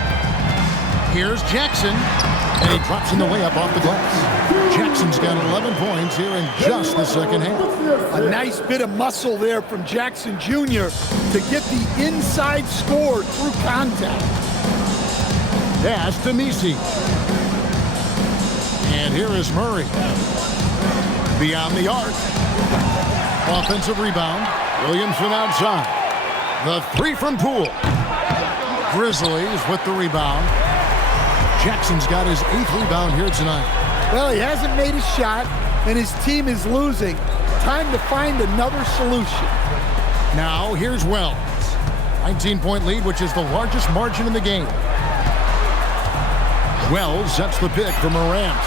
Here's Jackson, and he drops in the layup off the glass. Jackson's got 11 points here in just the second half. A nice bit of muscle there from Jackson Jr. to get the inside score through contact. Pass to Messi. And here is Murray. Beyond the arc. Offensive rebound. Williamson outside. The 3 from Poole. Grizzlies with the rebound. Jackson's got his 8th rebound here tonight. Well, he hasn't made a shot, and his team is losing. Time to find another solution. Now, here's Wells. 19-point lead, which is the largest margin in the game. Wells sets the pick for Morant.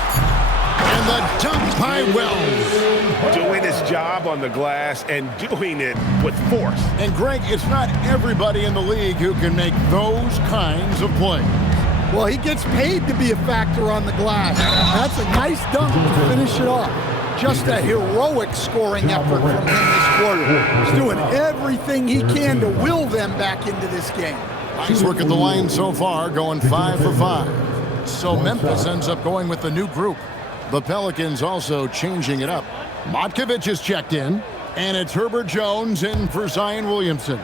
And the dunk by Wells. Doing his job on the glass and doing it with force. And Greg, it's not everybody in the league who can make those kinds of plays. Well, he gets paid to be a factor on the glass. That's a nice dunk to finish it off. Just a heroic scoring effort from him this quarter. He's doing everything he can to will them back into this game. Nice work at the line so far, going 5 for 5. So Memphis ends up going with the new group. The Pelicans also changing it up. Motkovic is checked in, and it's Herbert Jones in for Zion Williamson.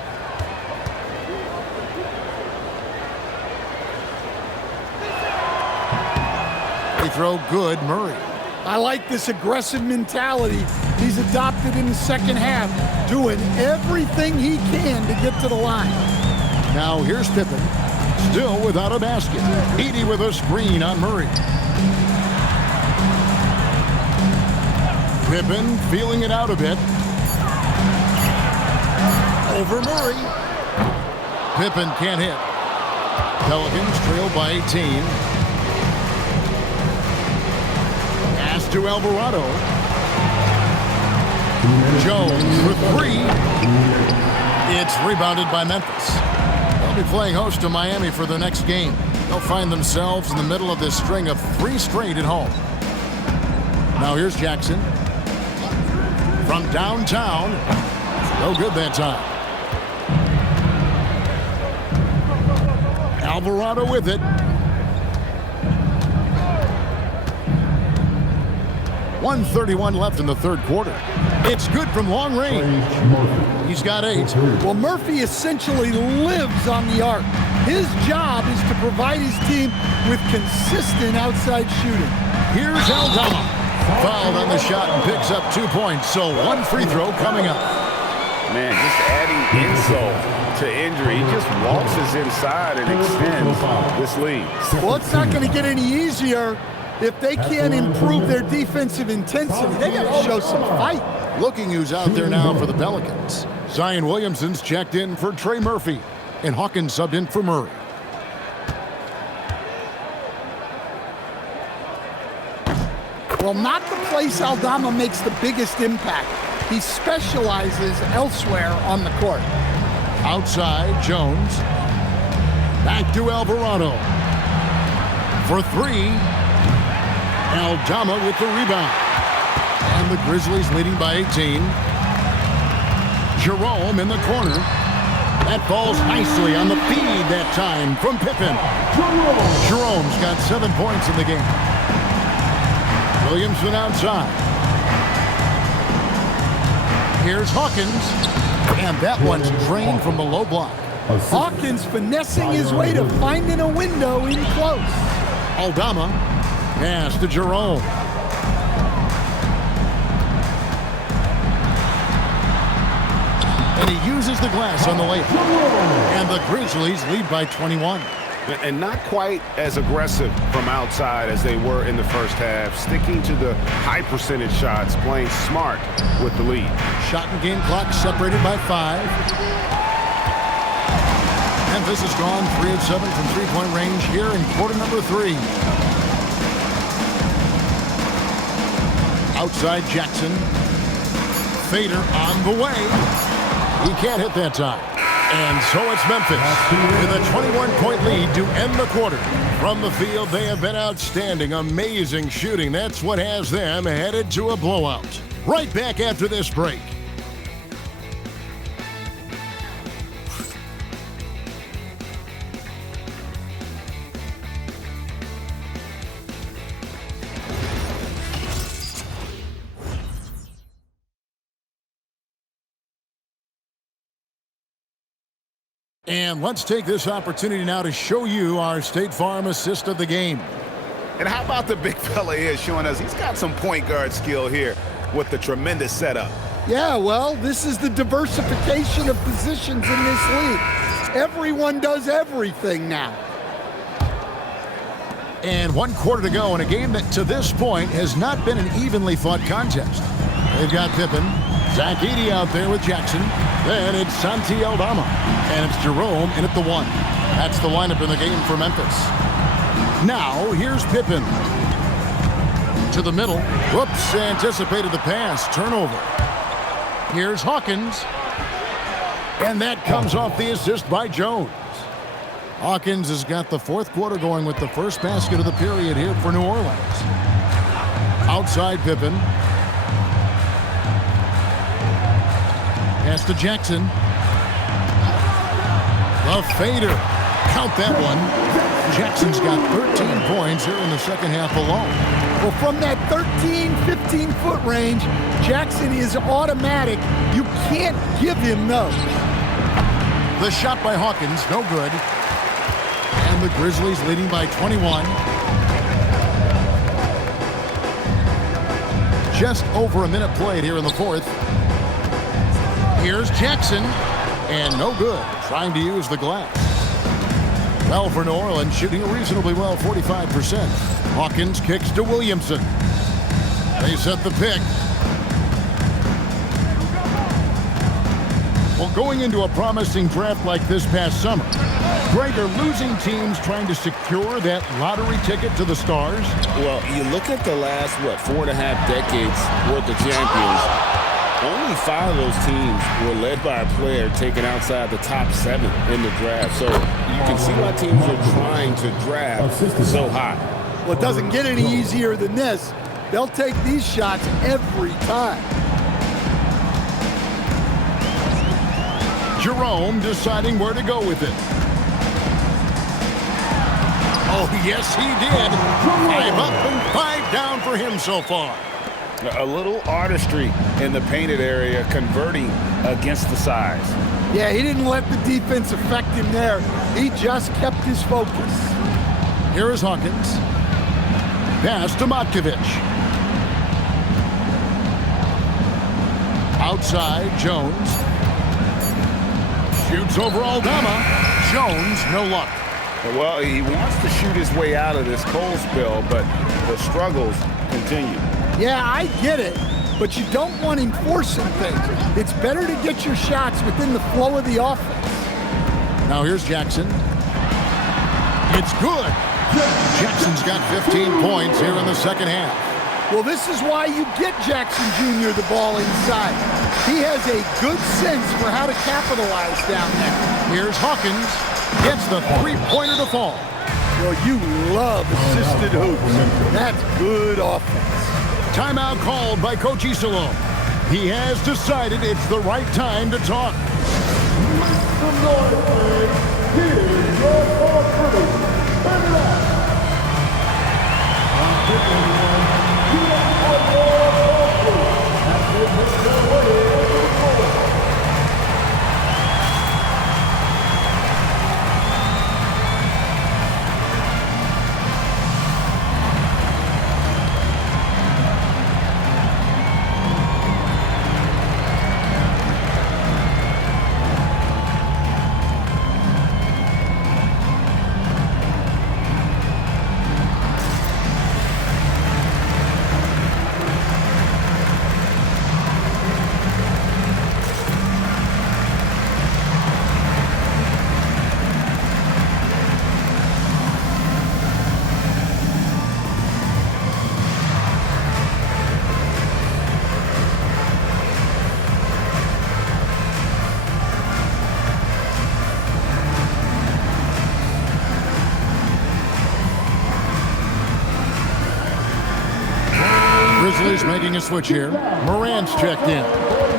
They throw good, Murray. I like this aggressive mentality he's adopted in the second half, doing everything he can to get to the line. Now here's Pippen, still without a basket. Edey with a screen on Murray. Pippen feeling it out a bit. Over Murray. Pippen can't hit. Pelicans trail by 18. Pass to Alvarado. Jones for 3. It's rebounded by Memphis. They'll be playing host to Miami for their next game. They'll find themselves in the middle of this string of 3 straight at home. Now here's Jackson. From downtown. No good that time. Alvarado with it. 1:31 left in the third quarter. It's good from long range. He's got 8. Well, Murphy essentially lives on the arc. His job is to provide his team with consistent outside shooting. Here's Aldama. Fouled on the shot and picks up 2 points, so 1 free throw coming up. Man, just adding insult to injury. He just waltzes inside and extends this lead. Well, it's not going to get any easier if they can't improve their defensive intensity. They got to show some fight. Looking who's out there now for the Pelicans. Zion Williamson's checked in for Trey Murphy, and Hawkins subbed in for Murray. Well, not the place Aldama makes the biggest impact. He specializes elsewhere on the court. Outside, Jones. Back to Alvarado. For three. Aldama with the rebound. And the Grizzlies leading by 18. Jerome in the corner. That falls nicely on the feed that time from Pippen. Jerome's got 7 points in the game. Williamson outside. Here's Hawkins. And that one's drained from the low block. Hawkins finessing his way to finding a window in close. Aldama. Pass to Jerome. And he uses the glass on the layup. And the Grizzlies lead by 21. And not quite as aggressive from outside as they were in the first half. Sticking to the high percentage shots, playing smart with the lead. Shot and game clock separated by 5. Memphis has gone 3 of 7 from three-point range here in quarter number 3. Outside Jackson. Fader on the way. He can't hit that time. And so it's Memphis with a 21-point lead to end the quarter. From the field, they have been outstanding, amazing shooting. That's what has them headed to a blowout. Right back after this break. And let's take this opportunity now to show you our State Farm assist of the game. And how about the big fella here showing us he's got some point guard skill here with the tremendous setup. Yeah, well, this is the diversification of positions in this league. Everyone does everything now. And 1 quarter to go in a game that to this point has not been an evenly fought contest. They've got Pippen, Zach Edey out there with Jackson. Then it's Santi Aldama. And it's Jerome in at the 1. That's the lineup in the game for Memphis. Now, here's Pippen. To the middle. Whoops, anticipated the pass. Turnover. Here's Hawkins. And that comes off the assist by Jones. Hawkins has got the 4th quarter going with the first basket of the period here for New Orleans. Outside Pippen. Pass to Jackson. The fader. Count that one. Jackson's got 13 points here in the second half alone. Well, from that 13, 15-foot range, Jackson is automatic. You can't give him those. The shot by Hawkins, no good. And the Grizzlies leading by 21. Just over a minute played here in the 4th. Here's Jackson. And no good. Trying to use the glass. Well, for New Orleans, shooting reasonably well, 45%. Hawkins kicks to Williamson. They set the pick. Well, going into a promising draft like this past summer, Greg, are losing teams trying to secure that lottery ticket to the stars? Well, you look at the last, 4.5 decades worth of champions. Only 5 of those teams were led by a player taken outside the top 7 in the draft. So you can see why teams are trying to draft so high. Well, it doesn't get any easier than this. They'll take these shots every time. Jerome deciding where to go with it. Oh, yes, he did. 5 up and 5 down for him so far. A little artistry in the painted area, converting against the size. Yeah, he didn't let the defense affect him there. He just kept his focus. Here is Hawkins. Pass to Matkovic. Outside, Jones. Shoots over Aldama. Jones, no luck. Well, he wants to shoot his way out of this cold spell, but the struggles continue. Yeah, I get it, but you don't want him forcing things. It's better to get your shots within the flow of the offense. Now here's Jackson. It's good. Jackson's got 15 points here in the second half. Well, this is why you get Jackson Jr. the ball inside. He has a good sense for how to capitalize down there. Here's Hawkins. Gets the three-pointer to fall. Well, you love assisted hoops. That's good offense. Timeout called by Coach Isillo. He has decided it's the right time to talk. Here's your ball crew. Turn it up. Grizzlies making a switch here. Morant's checked in.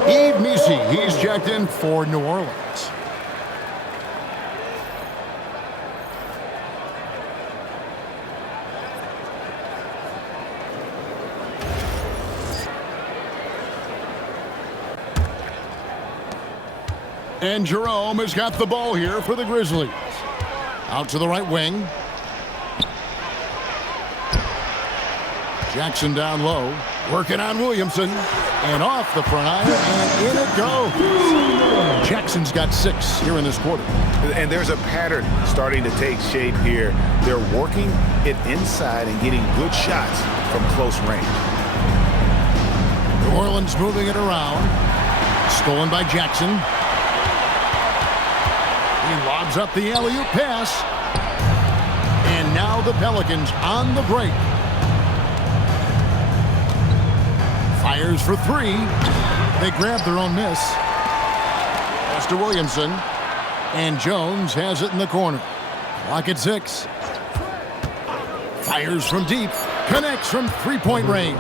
Yves Missi, he's checked in for New Orleans. And Jerome has got the ball here for the Grizzlies. Out to the right wing. Jackson down low, working on Williamson, and off the front iron, and in it goes. Jackson's got 6 here in this quarter. And there's a pattern starting to take shape here. They're working it inside and getting good shots from close range. New Orleans moving it around. Stolen by Jackson. He lobs up the alley-oop pass. And now the Pelicans on the break. Fires for 3. They grab their own miss. Pass to Williamson. And Jones has it in the corner. Clock at 6. Fires from deep. Connects from three-point range.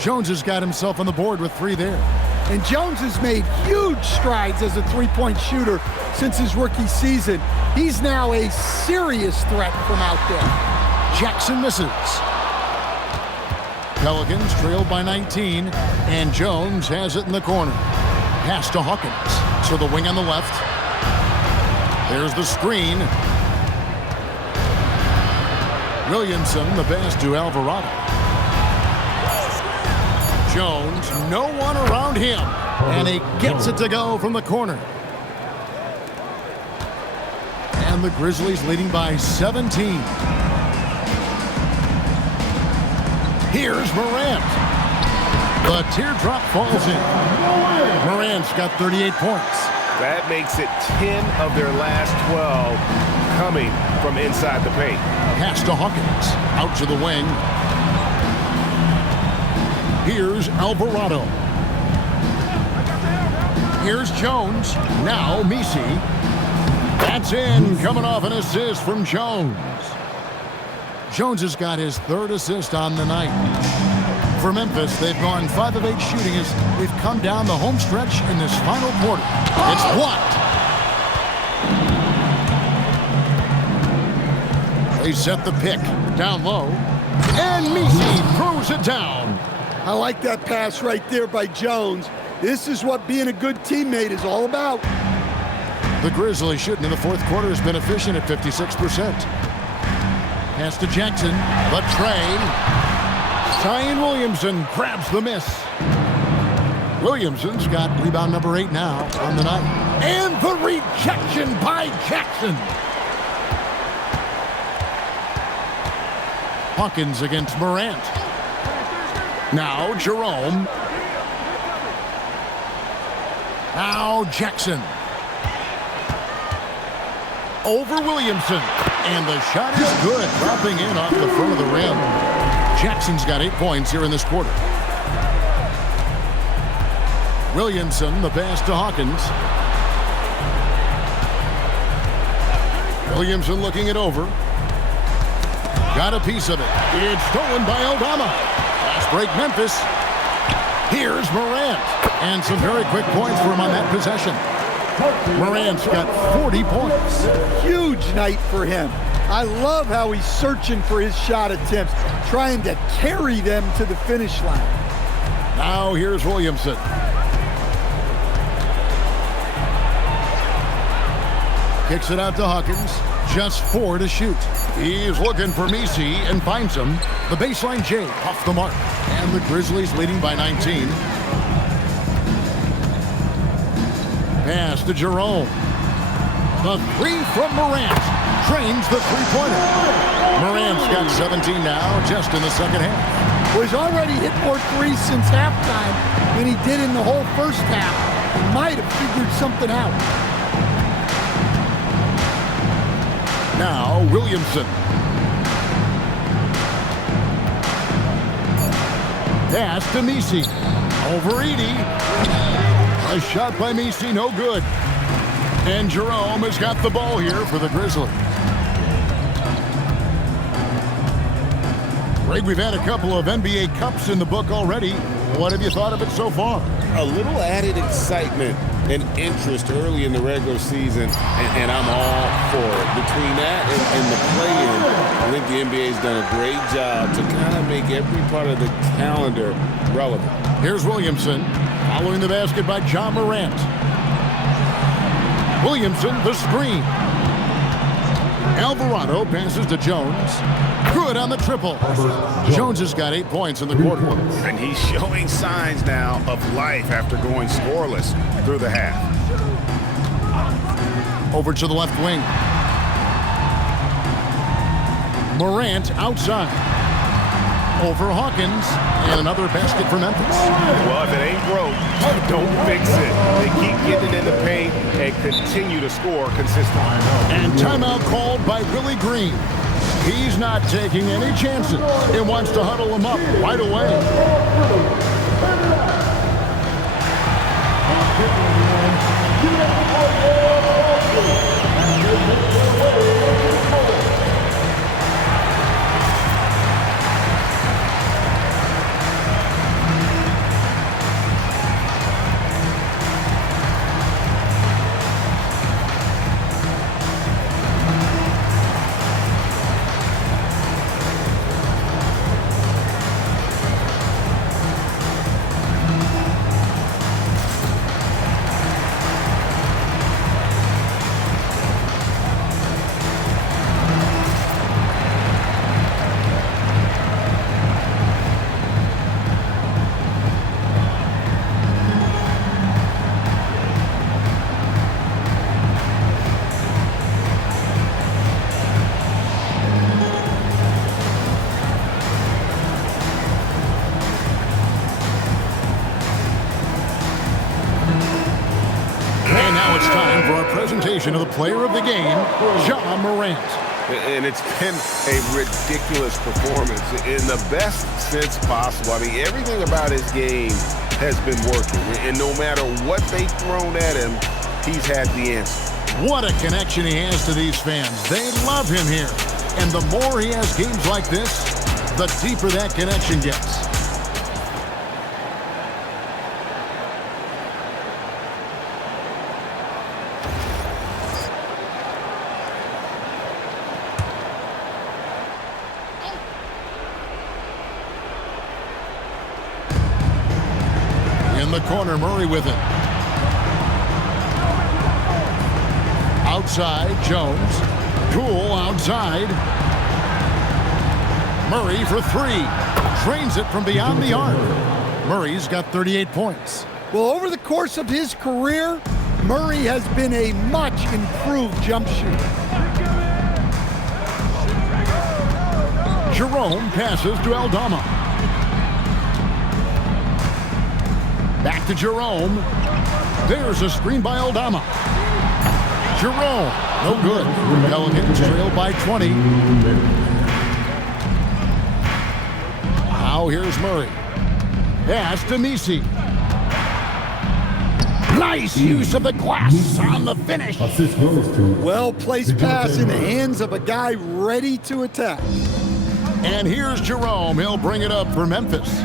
Jones has got himself on the board with 3 there. And Jones has made huge strides as a three-point shooter since his rookie season. He's now a serious threat from out there. Jackson misses. Pelicans trailed by 19, and Jones has it in the corner. Pass to Hawkins. So the wing on the left. There's the screen. Williamson, the pass to Alvarado. Jones, no one around him, and he gets it to go from the corner. And the Grizzlies leading by 17. Here's Morant. The teardrop falls in. Morant's got 38 points. That makes it 10 of their last 12 coming from inside the paint. Pass to Hawkins. Out to the wing. Here's Alvarado. Here's Jones. Now Missi. That's in. Coming off an assist from Jones. Jones has got his 3rd assist on the night. For Memphis, they've gone 5 of 8 shooting as they've come down the home stretch in this final quarter. It's blocked. They set the pick down low. And Missi throws it down. I like that pass right there by Jones. This is what being a good teammate is all about. The Grizzlies shooting in the 4th quarter has been efficient at 56%. Pass to Jackson, the trade. Zion Williamson grabs the miss. Williamson's got rebound number 8 now on the night. And the rejection by Jackson. Hawkins against Morant. Now Jerome. Now Jackson. Over Williamson. And the shot is good. Dropping in off the front of the rim. Jackson's got 8 points here in this quarter. Williamson, the pass to Hawkins. Williamson looking it over. Got a piece of it. It's stolen by Aldama. Fast break Memphis. Here's Morant. And some very quick points for him on that possession. Morant's got 40 points. Huge night for him. I love how he's searching for his shot attempts, trying to carry them to the finish line. Now here's Williamson. Kicks it out to Hawkins. Just 4 to shoot. He's looking for Messi and finds him. The baseline J off the mark. And the Grizzlies leading by 19. Pass to Jerome. The 3 from Morant. Drains the three-pointer. Morant's got 17 now just in the second half. Well, he's already hit more threes since halftime than he did in the whole first half. He might have figured something out. Now Williamson. Pass to Messi. Over Edie. A shot by Messi, no good. And Jerome has got the ball here for the Grizzlies. Greg, we've had a couple of NBA Cups in the book already. What have you thought of it so far? A little added excitement and interest early in the regular season, and I'm all for it. Between that and the play-in, I think the NBA's done a great job to kind of make every part of the calendar relevant. Here's Williamson, following the basket by Ja Morant. Williamson, the screen. Alvarado passes to Jones. Good on the triple. Jones has got 8 points in the quarter. And he's showing signs now of life after going scoreless through the half. Over to the left wing. Morant outside. Over Hawkins. And another basket for Memphis. Well, if it ain't broke, don't fix it. They keep getting it in the paint and continue to score consistently. And timeout called by Willie Green. He's not taking any chances. He wants to huddle him up right away. Presentation of the player of the game, Ja Morant. And it's been a ridiculous performance in the best sense possible. I mean, everything about his game has been working. And no matter what they've thrown at him, he's had the answer. What a connection he has to these fans. They love him here. And the more he has games like this, the deeper that connection gets. In the corner, Murray with it. Outside, Jones. Poole outside. Murray for 3. Drains it from beyond the arc. Murray's got 38 points. Well, over the course of his career, Murray has been a much improved jump shooter. Jerome passes to Aldama. Back to Jerome. There's a screen by Aldama. Jerome, no good. Pelicans trail by 20. Now here's Murray. Pass to Nisi. Nice use of the glass on the finish. Assist goes to Well-placed pass in the hands of a guy ready to attack. And here's Jerome. He'll bring it up for Memphis.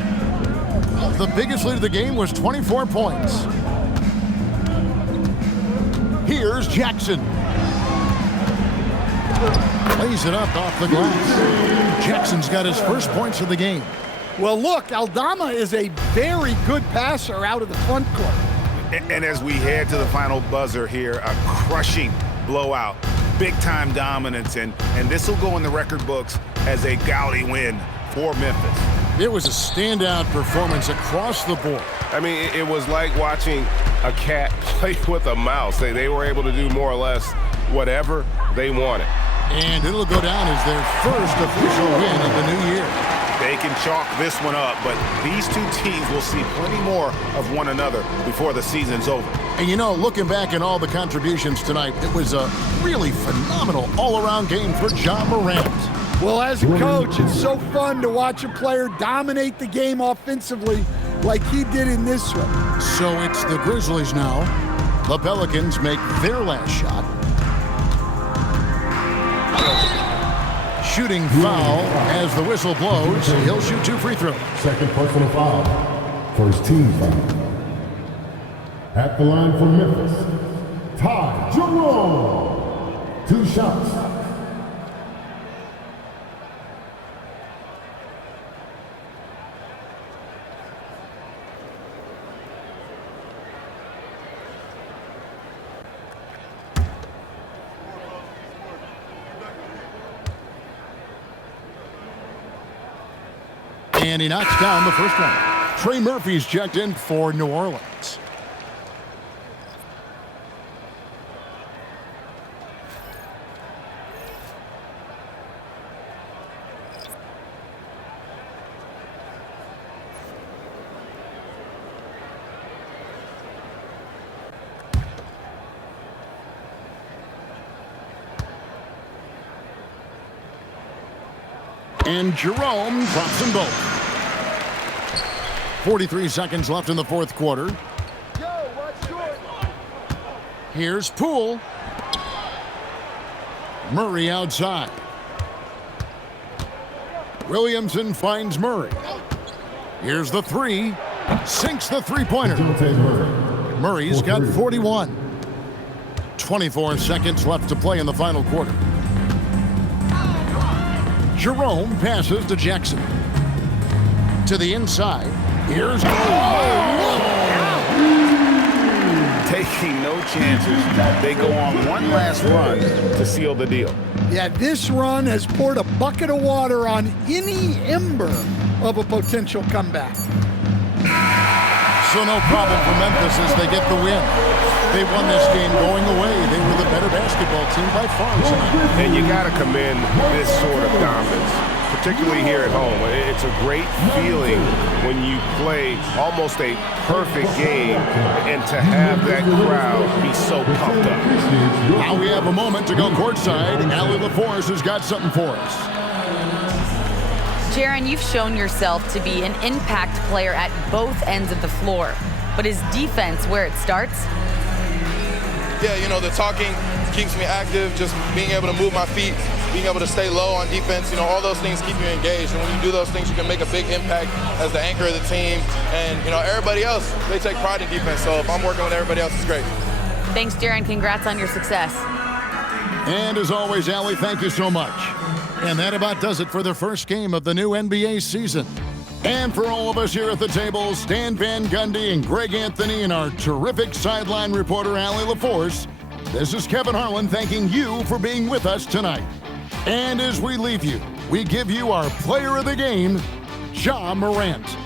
The biggest lead of the game was 24 points. Here's Jackson. Plays it up off the glass. Jackson's got his first points of the game. Well, look, Aldama is a very good passer out of the front court. And as we head to the final buzzer here, a crushing blowout, big-time dominance, and this will go in the record books as a gaudy win for Memphis. It was a standout performance across the board. I mean, it was like watching a cat play with a mouse. They were able to do more or less whatever they wanted. And it'll go down as their first official win of the new year. They can chalk this one up, but these two teams will see plenty more of one another before the season's over. And you know, looking back at all the contributions tonight, it was a really phenomenal all-around game for Ja Morant. Well, as a coach, it's so fun to watch a player dominate the game offensively like he did in this one. So it's the Grizzlies now. The Pelicans make their last shot. Shooting foul as the whistle blows. He'll shoot 2 free throws. second personal foul. First team foul. At the line for Memphis, Ty Jerome. 2 shots. And he knocks down the first one. Trey Murphy's checked in for New Orleans. And Jerome drops them both. 43 seconds left in the fourth quarter. Here's Poole. Murray outside. Williamson finds Murray. Here's the three. Sinks the three-pointer. Murray's got 41. 24 seconds left to play in the final quarter. Jerome passes to Jackson. To the inside. Here's Taking no chances. They go on one last run to seal the deal. Yeah, this run has poured a bucket of water on any ember of a potential comeback. So no problem for Memphis as they get the win. They won this game going away. They were the better basketball team by far tonight. And you got to commend this sort of dominance, particularly here at home. It's a great feeling when you play almost a perfect game and to have that crowd be so pumped up. Now we have a moment to go courtside. Allie LaForce has got something for us. Jaron, you've shown yourself to be an impact player at both ends of the floor. But is defense where it starts? Yeah, you know, the talking keeps me active, just being able to move my feet, being able to stay low on defense, you know, all those things keep you engaged. And when you do those things, you can make a big impact as the anchor of the team. And, you know, everybody else, they take pride in defense. So if I'm working with everybody else, it's great. Thanks, Jaron. Congrats on your success. And as always, Allie, thank you so much. And that about does it for the first game of the new NBA season. And for all of us here at the table, Stan Van Gundy and Greg Anthony and our terrific sideline reporter, Allie LaForce, this is Kevin Harlan thanking you for being with us tonight. And as we leave you, we give you our player of the game, Ja Morant.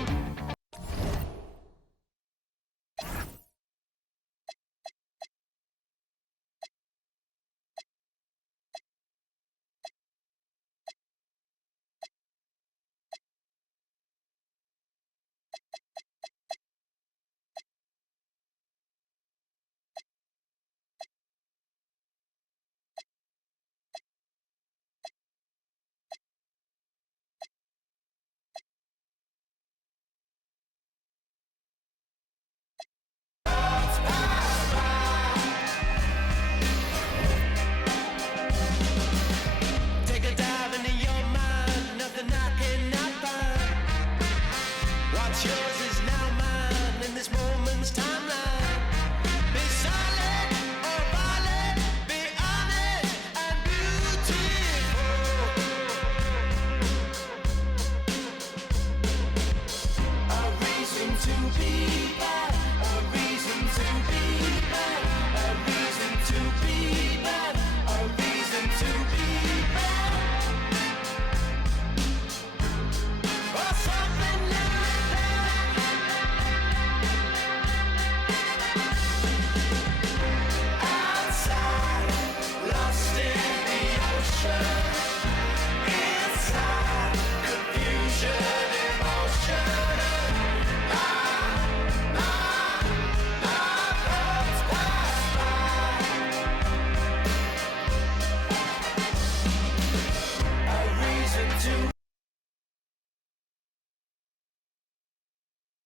it's yours.